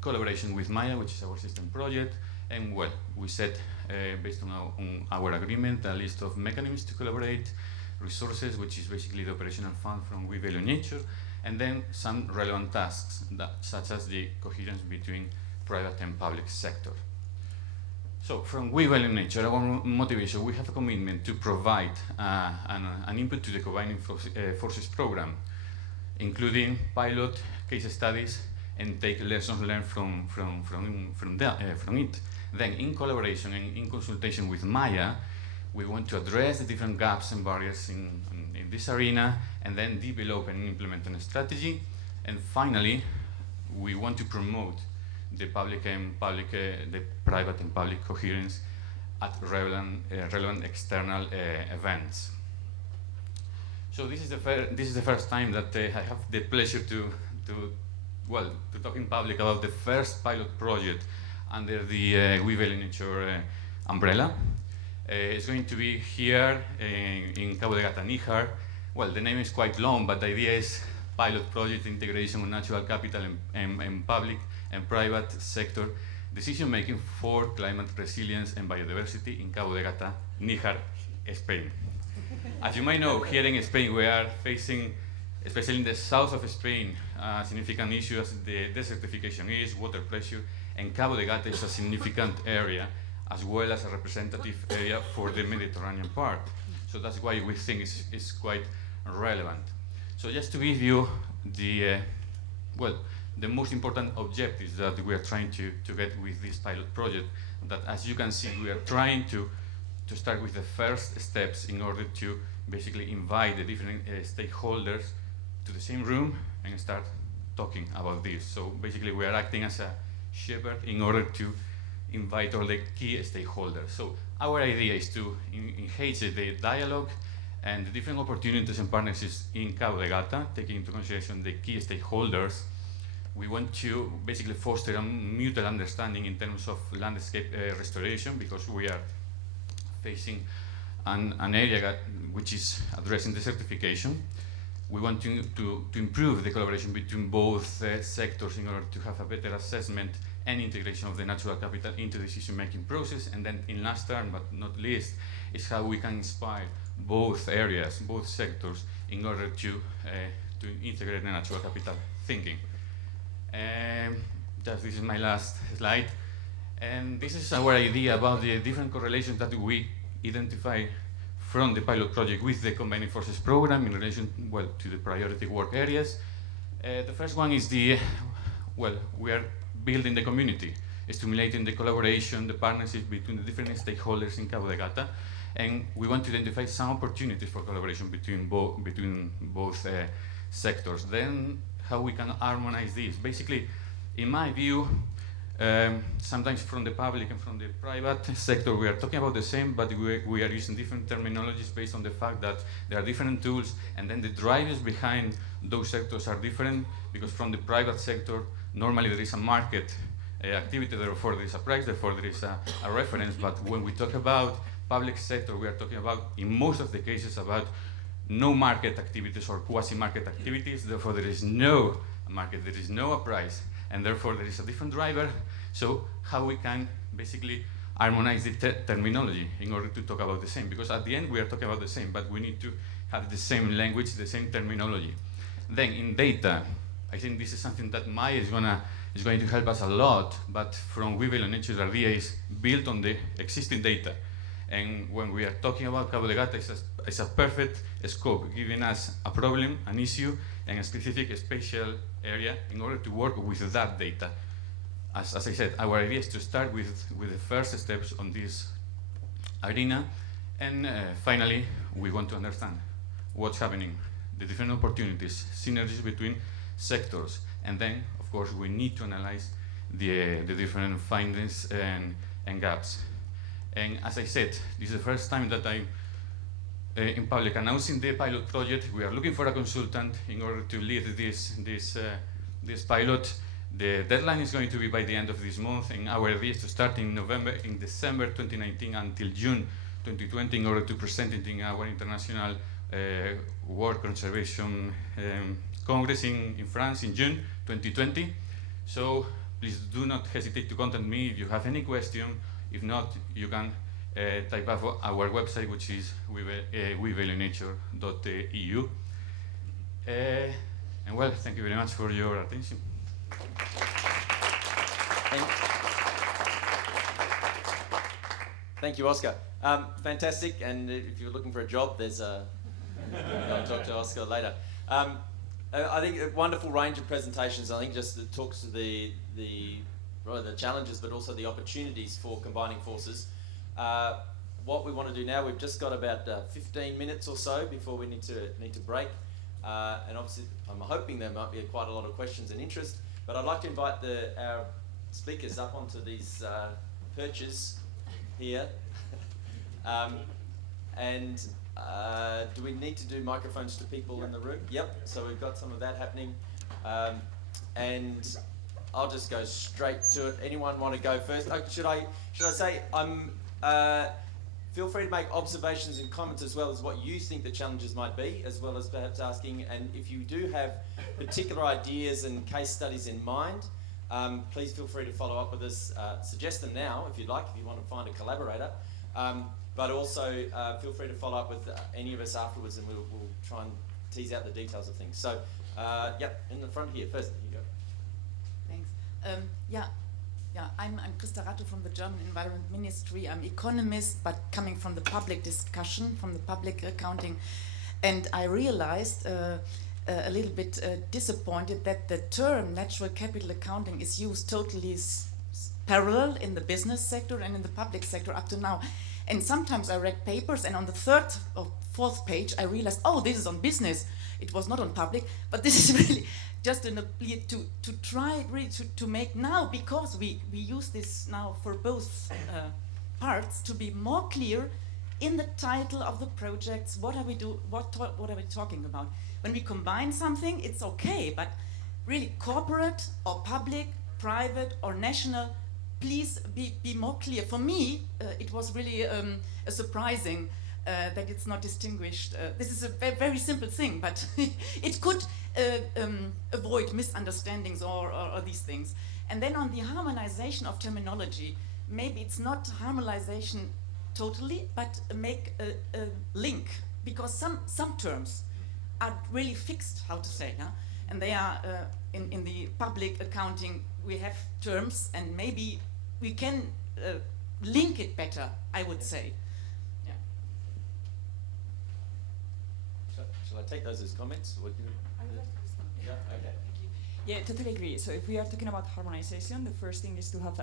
collaboration with Maya, which is our system project, and well, we set, based on our agreement, a list of mechanisms to collaborate, resources, which is basically the operational fund from We Value Nature, and then some relevant tasks, such as the coherence between private and public sector. So from We Value Nature, our motivation, we have a commitment to provide an input to the Combining Forces program, including pilot case studies and take lessons learned from it. Then in collaboration and in consultation with Maya, we want to address the different gaps and barriers in this arena, and then develop and implement a strategy. And finally, we want to promote the the private and public coherence at relevant external events. So this is the first time that I have the pleasure to talk in public about the first pilot project under the We Value Nature umbrella. It's going to be here in Cabo de Gata, Níjar. Well, the name is quite long, but the idea is pilot project integration of natural capital and public and private sector decision making for climate resilience and biodiversity in Cabo de Gata, Níjar, Spain. As you might know, here in Spain we are facing, especially in the south of Spain, a significant issue as the desertification is, water pressure, and Cabo de Gata is a significant area as well as a representative area for the Mediterranean part. So that's why we think it's quite relevant. So just to give you the, the most important objectives that we are trying to get with this pilot project, that as you can see, we are trying to start with the first steps in order to basically invite the different stakeholders to the same room and start talking about this. So basically we are acting as a shepherd in order to invite all the key stakeholders. So our idea is to engage the dialogue and the different opportunities and partnerships in Cabo de Gata, taking into consideration the key stakeholders. We want to basically foster a mutual understanding in terms of landscape restoration, because we are facing an area which is addressing desertification. We want to improve the collaboration between both sectors in order to have a better assessment and integration of the natural capital into the decision-making process. And then in last term, but not least, is how we can inspire both areas, both sectors, in order to integrate the natural capital thinking. This is my last slide. And this is our idea about the different correlations that we identify from the pilot project with the Combining Forces program in relation, to the priority work areas. The first one is we are building the community, stimulating the collaboration, the partnership between the different stakeholders in Cabo de Gata, and we want to identify some opportunities for collaboration between both sectors. Then how we can harmonize this. Basically, in my view, sometimes from the public and from the private sector we are talking about the same, but we are using different terminologies based on the fact that there are different tools, and then the drivers behind those sectors are different, because from the private sector normally there is a market activity, therefore there is a price, therefore there is a reference. But when we talk about public sector, we are talking about, in most of the cases, about no market activities or quasi-market activities. Therefore there is no market, there is no price, and therefore there is a different driver. So how we can basically harmonize the terminology in order to talk about the same, because at the end we are talking about the same, but we need to have the same language, the same terminology. Then in data, I think this is something that Maya is going to help us a lot, but from We Value Nature, the idea is built on the existing data. And when we are talking about Cabo de Gata, it's a perfect scope, giving us a problem, an issue, and a specific spatial area in order to work with that data. As I said, our idea is to start with the first steps on this arena, and finally, we want to understand what's happening, the different opportunities, synergies between sectors, and then, of course, we need to analyze the different findings and gaps. And as I said, this is the first time that I'm in public announcing the pilot project. We are looking for a consultant in order to lead this pilot. The deadline is going to be by the end of this month, and our idea is to start in December 2019 until June 2020 in order to present it in our international World Conservation Congress in France in June 2020. So please do not hesitate to contact me if you have any question. If not, you can type up our website, which is wevaluenature.eu. And well, thank you very much for your attention. Thank you, Óscar. Fantastic, and if you're looking for a job, there's a... I'll talk to Óscar later. I think a wonderful range of presentations. I think just it talks to the challenges, but also the opportunities for combining forces. What we want to do now, we've just got about 15 minutes or so before we need to break. And obviously, I'm hoping there might be quite a lot of questions and interest. But I'd like to invite our speakers up onto these perches here. Do we need to do microphones to people in the room? Yep, so we've got some of that happening. And I'll just go straight to it. Anyone want to go first? Should I say Feel free to make observations and comments as well as what you think the challenges might be, as well as perhaps asking, and if you do have particular ideas and case studies in mind, please feel free to follow up with us. Suggest them now if you'd like, if you want to find a collaborator. But also feel free to follow up with any of us afterwards, and we'll try and tease out the details of things. So, yep, in the front here first. Here you go. Thanks. I'm Christa Ratto from the German Environment Ministry. I'm economist, but coming from the public discussion, from the public accounting. And I realized a little bit disappointed that the term natural capital accounting is used totally parallel in the business sector and in the public sector up to now. And sometimes I read papers, and on the third or fourth page, I realized, oh, this is on business. It was not on public, but this is really just an appeal to try really to make now, because we use this now for both parts, to be more clear in the title of the projects. What are we talking about? When we combine something, it's okay, but really corporate or public, private or national, please be more clear. For me, it was really a surprising that it's not distinguished. This is a very simple thing, but it could avoid misunderstandings or these things. And then on the harmonization of terminology, maybe it's not harmonization totally, but make a link, because some terms are really fixed, how to say, huh? And they are in the public accounting, we have terms, and maybe we can link it better, I would say. Yeah. Shall I take those as comments? What do you, yeah, okay. Yeah, totally agree. So if we are talking about harmonization, the first thing is to have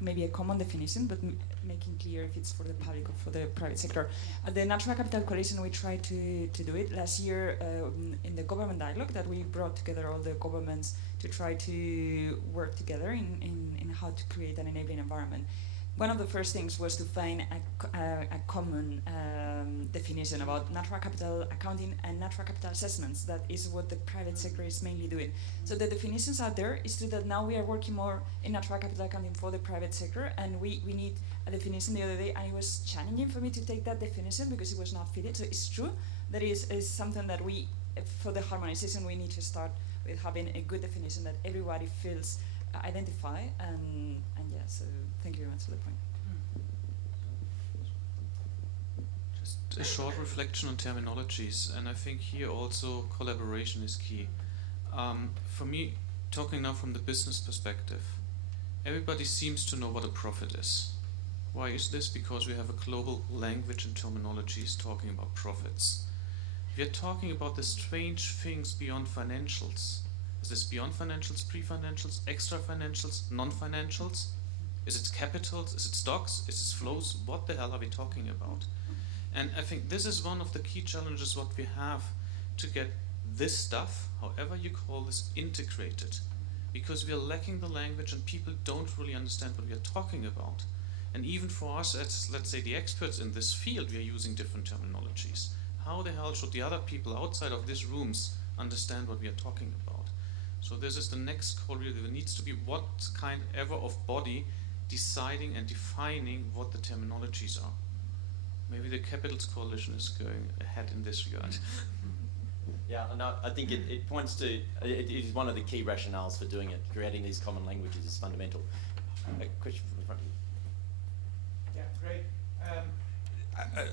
maybe a common definition, but making clear if it's for the public or for the private sector. At the Natural Capital Coalition, we tried to do it. Last year, in the government dialogue, that we brought together all the governments to try to work together in how to create an enabling environment. One of the first things was to find a common definition about natural capital accounting and natural capital assessments. That is what the private sector is mainly doing. So the definitions are there. It's true that now we are working more in natural capital accounting for the private sector, and we need a definition the other day, and it was challenging for me to take that definition because it was not fitted. So it's true that is something that we, for the harmonization, we need to start with having a good definition that everybody feels identify, and yeah, so thank you very much for the point. Just a short reflection on terminologies, and I think here also collaboration is key. For me, talking now from the business perspective, everybody seems to know what a profit is. Why is this? Because we have a global language and terminologies talking about profits. We are talking about the strange things beyond financials. Is this beyond financials, pre-financials, extra financials, non-financials? Is it capitals? Is it stocks? Is it flows? What the hell are we talking about? And I think this is one of the key challenges what we have to get this stuff, however you call this, integrated. Because we are lacking the language and people don't really understand what we are talking about. And even for us as, let's say, the experts in this field, we are using different terminologies. How the hell should the other people outside of these rooms understand what we are talking about? So this is the next call. Really, there needs to be what kind ever of body deciding and defining what the terminologies are. Maybe the Capitals Coalition is going ahead in this regard. Yeah, and I think it points to, it is one of the key rationales for doing it. Creating these common languages is fundamental. A question from the front. Yeah, great.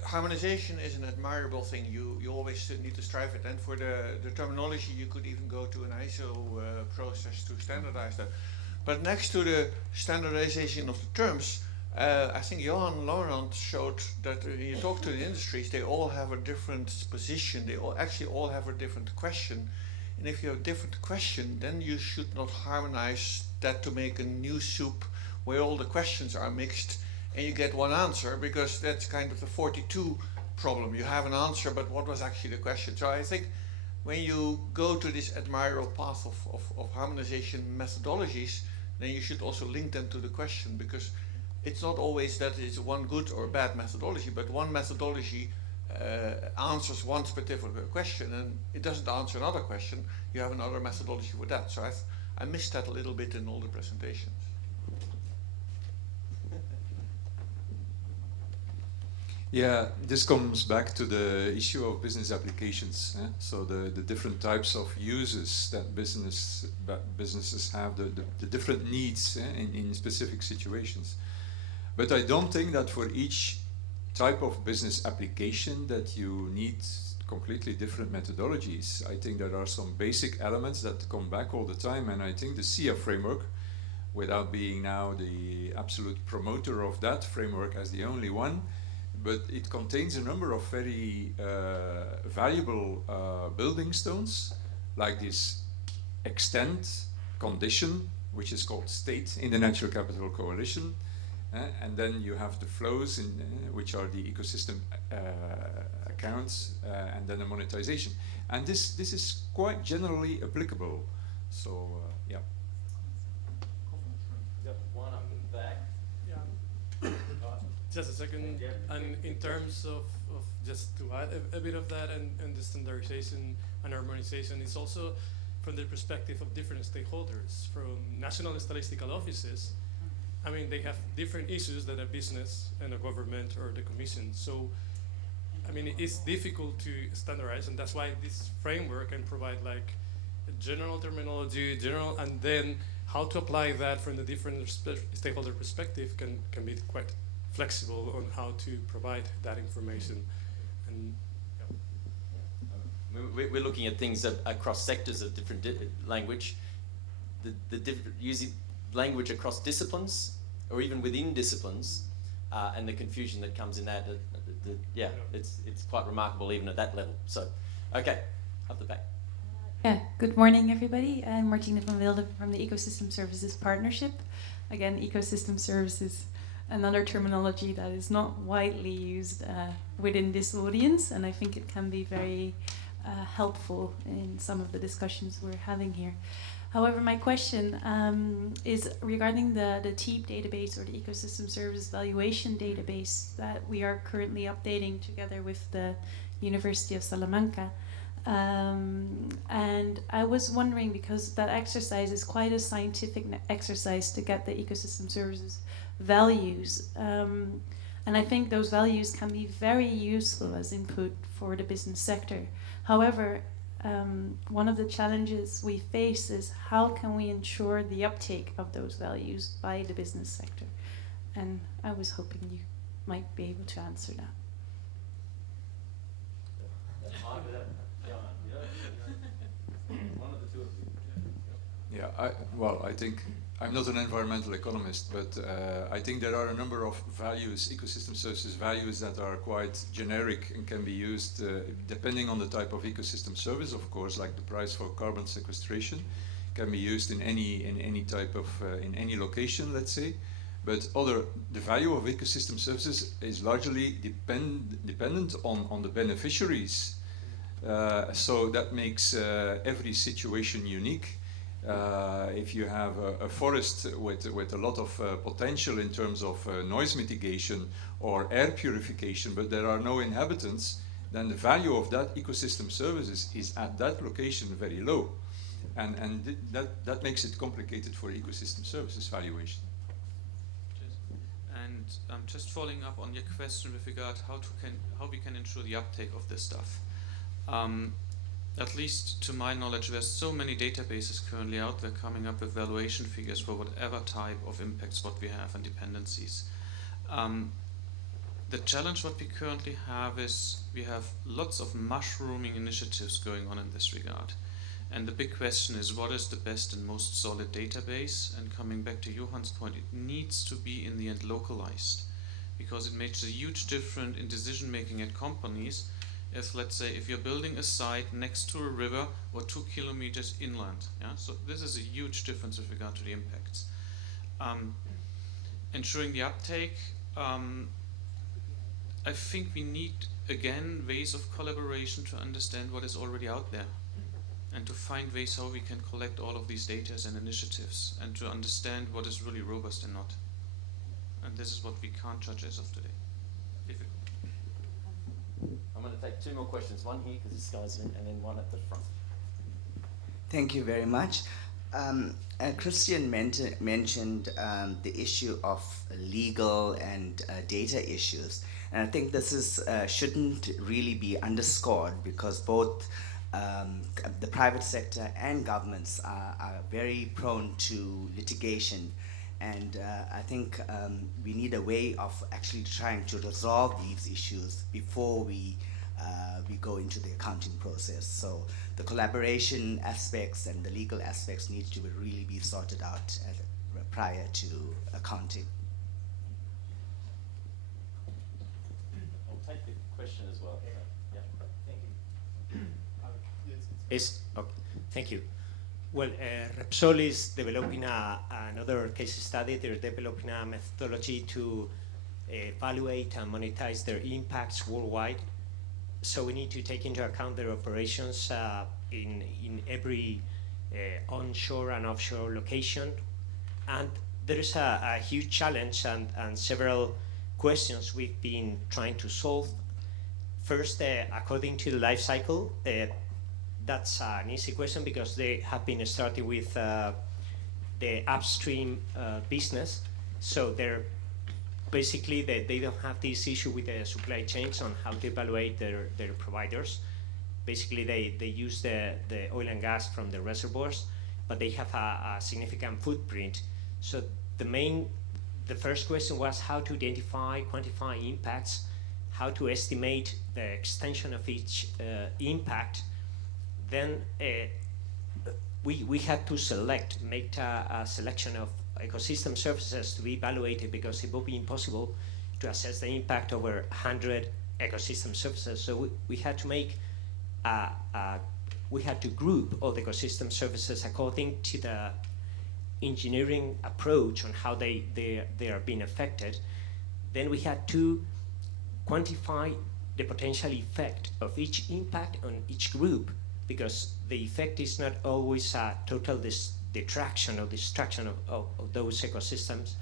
Harmonization is an admirable thing. You always need to strive it. And for the terminology, you could even go to an ISO process to standardize that. But next to the standardization of the terms, I think Johan Lammerant showed that when you talk to the industries, they all have a different position. They actually all have a different question. And if you have a different question, then you should not harmonize that to make a new soup where all the questions are mixed and you get one answer, because that's kind of the 42 problem. You have an answer, but what was actually the question? So I think when you go to this admirable path of harmonization methodologies, then you should also link them to the question, because it's not always that it's one good or bad methodology, but one methodology answers one specific question and it doesn't answer another question. You have another methodology for that. So I missed that a little bit in all the presentations. Yeah, this comes back to the issue of business applications. So the different types of uses that businesses have, the different needs in specific situations. But I don't think that for each type of business application that you need completely different methodologies. I think there are some basic elements that come back all the time, and I think the SEEA framework, without being now the absolute promoter of that framework as the only one, but it contains a number of very valuable building stones, like this extent condition, which is called state in the Natural Capital Coalition, and then you have the flows, which are the ecosystem accounts, and then the monetization. And this is quite generally applicable. So, yeah. Got one up in the back. Yeah. Just a second. And in terms of just to add a bit of that and the standardization and harmonization, it's also from the perspective of different stakeholders, from national statistical offices. I mean, they have different issues than a business and a government or the commission. So, I mean, it's difficult to standardize, and that's why this framework can provide like a general terminology, and then how to apply that from the different stakeholder perspective can be quite flexible on how to provide that information. And we're looking at things across sectors of different language, using language across disciplines, or even within disciplines, and the confusion that comes in that. It's quite remarkable even at that level. So, okay, up the back. Yeah, good morning everybody. I'm Martina van Wilde from the Ecosystem Services Partnership. Again, ecosystem services, another terminology that is not widely used within this audience, and I think it can be very helpful in some of the discussions we're having here. However, my question is regarding the TEEP database, or the Ecosystem Service Valuation Database, that we are currently updating together with the University of Salamanca. And I was wondering, because that exercise is quite a scientific exercise to get the ecosystem services values. And I think those values can be very useful as input for the business sector. However, one of the challenges we face is how can we ensure the uptake of those values by the business sector? And I was hoping you might be able to answer that. One of the two of you. Yeah, I think I'm not an environmental economist, but I think there are a number of values, ecosystem services values, that are quite generic and can be used depending on the type of ecosystem service, of course, like the price for carbon sequestration can be used in any type of, in any location, let's say. But the value of ecosystem services is largely dependent on the beneficiaries. So that makes every situation unique. If you have a forest with a lot of potential in terms of noise mitigation or air purification, but there are no inhabitants, then the value of that ecosystem services is at that location very low. And that makes it complicated for ecosystem services valuation. And just following up on your question with regard how we can ensure the uptake of this stuff. At least to my knowledge, there's so many databases currently out there coming up with valuation figures for whatever type of impacts what we have and dependencies. The challenge what we currently have is we have lots of mushrooming initiatives going on in this regard. And the big question is, what is the best and most solid database? And coming back to Johan's point, it needs to be in the end localized, because it makes a huge difference in decision making at companies. If, let's say, if you're building a site next to a river or 2 kilometers inland, yeah? So this is a huge difference with regard to the impacts. Ensuring the uptake, I think we need, again, ways of collaboration to understand what is already out there, and to find ways how we can collect all of these data and initiatives, and to understand what is really robust and not. And this is what we can't judge as of today. I'm going to take two more questions, one here because this guy's in, and then one at the front. Thank you very much. Christian mentioned the issue of legal and data issues. And I think this is shouldn't really be underscored, because both the private sector and governments are very prone to litigation. And I think we need a way of actually trying to resolve these issues before we go into the accounting process. So the collaboration aspects and the legal aspects need to really be sorted out prior to accounting. I'll take the question as well. Yeah. Thank you. Thank you. Well, Repsol is developing another case study. They're developing a methodology to evaluate and monetize their impacts worldwide. So we need to take into account their operations in every onshore and offshore location. And there is a huge challenge and several questions we've been trying to solve. First, according to the life cycle, that's an easy question because they have been starting with the upstream business. So they're basically, they don't have this issue with the supply chains on how to evaluate their providers. Basically, they use the oil and gas from the reservoirs, but they have a significant footprint. So the first question was how to identify, quantify impacts, how to estimate the extension of each impact. Then we had to make a selection of ecosystem services to be evaluated, because it would be impossible to assess the impact over 100 ecosystem services. So we had to make we had to group all the ecosystem services according to the engineering approach on how they are being affected. Then we had to quantify the potential effect of each impact on each group, because the effect is not always a total detraction or destruction of those ecosystems.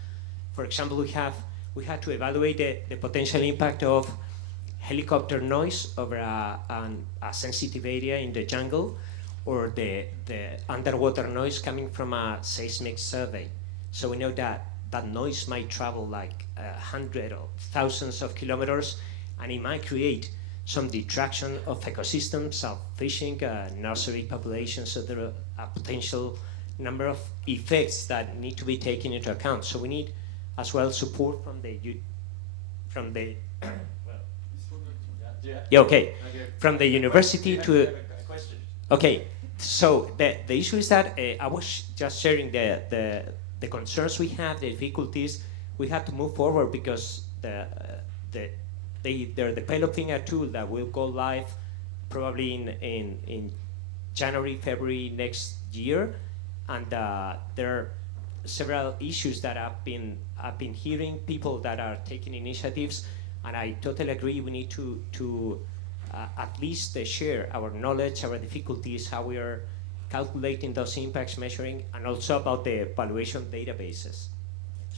For example, we had to evaluate the potential impact of helicopter noise over a sensitive area in the jungle, or the underwater noise coming from a seismic survey. So we know that noise might travel like 100 or thousands of kilometers, and it might create some detraction of ecosystems, of fishing, nursery populations. So there are a potential number of effects that need to be taken into account. So we need as well support from the from the university to okay. So the issue is that I was just sharing the concerns we have, the difficulties. We have to move forward because they're developing a tool that will go live probably in January, February next year, and there are several issues that I've been hearing, people that are taking initiatives, and I totally agree. We need to at least share our knowledge, our difficulties, how we are calculating those impacts, measuring, and also about the evaluation databases.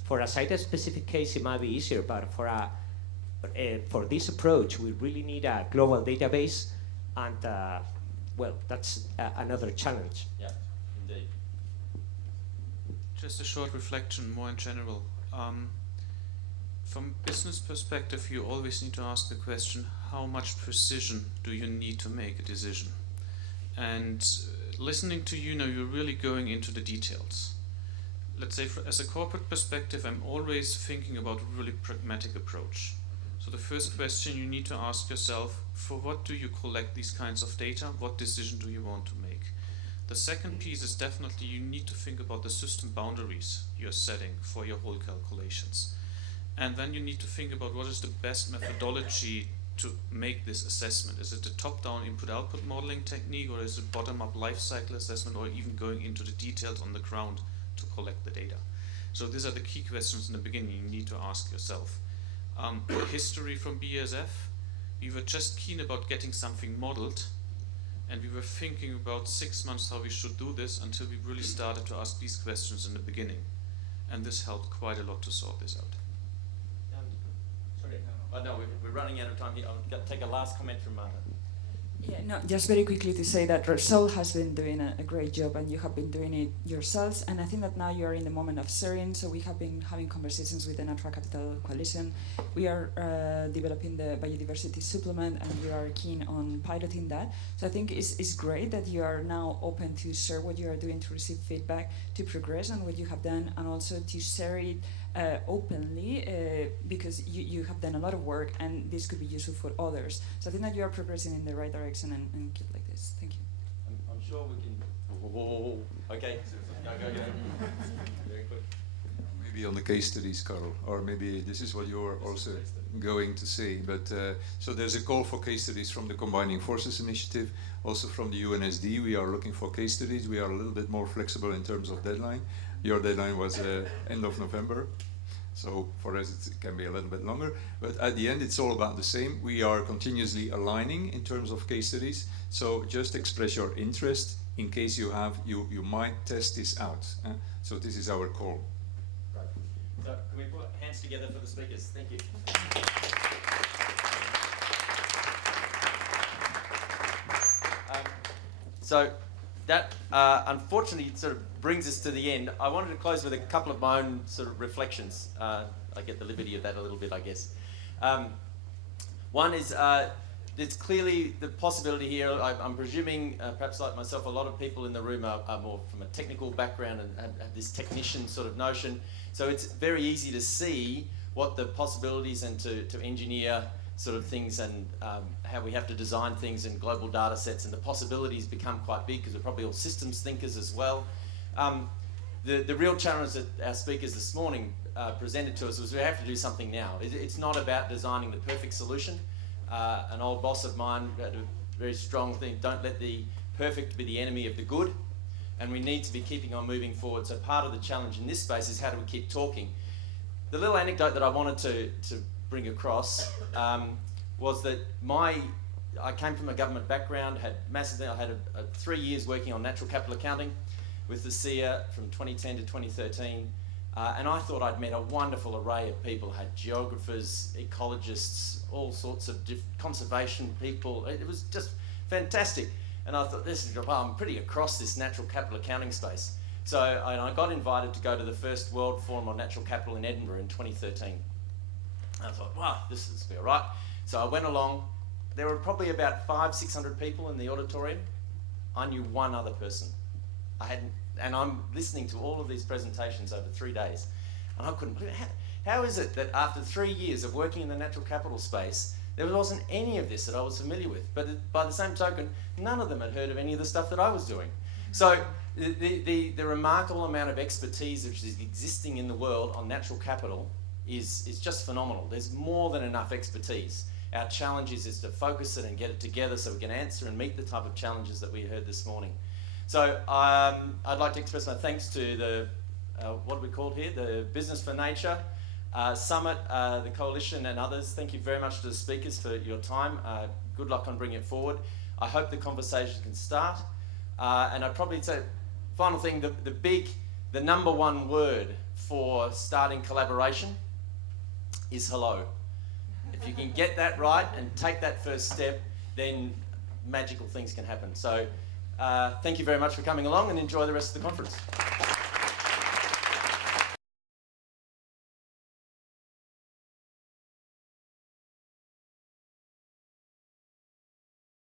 For a site-specific case, it might be easier, but for this approach, we really need a global database, and well, that's another challenge. Yeah, indeed. Just a short reflection, more in general. From business perspective, you always need to ask the question, how much precision do you need to make a decision? And listening to you now, you're really going into the details. Let's say as a corporate perspective, I'm always thinking about a really pragmatic approach. So the first question you need to ask yourself, for what do you collect these kinds of data? What decision do you want to make? The second piece is definitely you need to think about the system boundaries you're setting for your whole calculations. And then you need to think about what is the best methodology to make this assessment. Is it a top-down input-output modeling technique, or is it bottom-up life cycle assessment, or even going into the details on the ground to collect the data? So these are the key questions in the beginning you need to ask yourself. The history from BASF, we were just keen about getting something modeled, and we were thinking about 6 months how we should do this until we really started to ask these questions in the beginning. And this helped quite a lot to sort this out. Sorry. Oh, no, we're running out of time here. I'll take a last comment from Marta. Yeah, no, just very quickly to say that Repsol has been doing a great job and you have been doing it yourselves, and I think that now you are in the moment of sharing, so we have been having conversations with the Natural Capital Coalition. We are developing the biodiversity supplement and we are keen on piloting that. So I think it's great that you are now open to share what you are doing, to receive feedback, to progress on what you have done, and also to share it openly, because you have done a lot of work and this could be useful for others. So I think that you are progressing in the right direction, and keep like this. Thank you. I'm sure we can. Okay. Go. Very quick. Maybe on the case studies, Carl, or maybe this is what you're also going to say. But so there's a call for case studies from the Combining Forces Initiative, also from the UNSD. We are looking for case studies. We are a little bit more flexible in terms of deadline. Your deadline was end of November, so for us it can be a little bit longer. But at the end, it's all about the same. We are continuously aligning in terms of case studies. So just express your interest in case you might test this out. So this is our call. Right. So can we put hands together for the speakers? Thank you. So that unfortunately sort of brings us to the end. I wanted to close with a couple of my own sort of reflections. I get the liberty of that a little bit, I guess. One is there's clearly the possibility here. I'm presuming, perhaps like myself, a lot of people in the room are more from a technical background and have this technician sort of notion. So it's very easy to see what the possibilities and to engineer sort of things, and how we have to design things in global data sets, and the possibilities become quite big because we're probably all systems thinkers as well. The real challenge that our speakers this morning presented to us was we have to do something now. It's not about designing the perfect solution. An old boss of mine had a very strong thing: don't let the perfect be the enemy of the good. And we need to be keeping on moving forward. So part of the challenge in this space is how do we keep talking? The little anecdote that I wanted to bring across was that I came from a government background, I had 3 years working on natural capital accounting with the SEEA from 2010 to 2013, and I thought I'd met a wonderful array of people. I had geographers, ecologists, all sorts of conservation people. It was just fantastic, and I thought, I'm pretty across this natural capital accounting space. So I got invited to go to the first World Forum on Natural Capital in Edinburgh in 2013. I thought, wow, this is all right. So I went along. There were probably about 500-600 people in the auditorium. I knew one other person. And I'm listening to all of these presentations over 3 days, and I couldn't believe it. How is it that after 3 years of working in the natural capital space, there wasn't any of this that I was familiar with? But by the same token, none of them had heard of any of the stuff that I was doing. So the remarkable amount of expertise which is existing in the world on natural capital is just phenomenal. There's more than enough expertise. Our challenge is to focus it and get it together so we can answer and meet the type of challenges that we heard this morning. So I'd like to express my thanks to the, what are we called here? The Business for Nature Summit, the Coalition and others. Thank you very much to the speakers for your time. Good luck on bringing it forward. I hope the conversation can start. And I'd probably say, final thing, the number one word for starting collaboration is hello. If you can get that right and take that first step, then magical things can happen. So thank you very much for coming along, and enjoy the rest of the conference.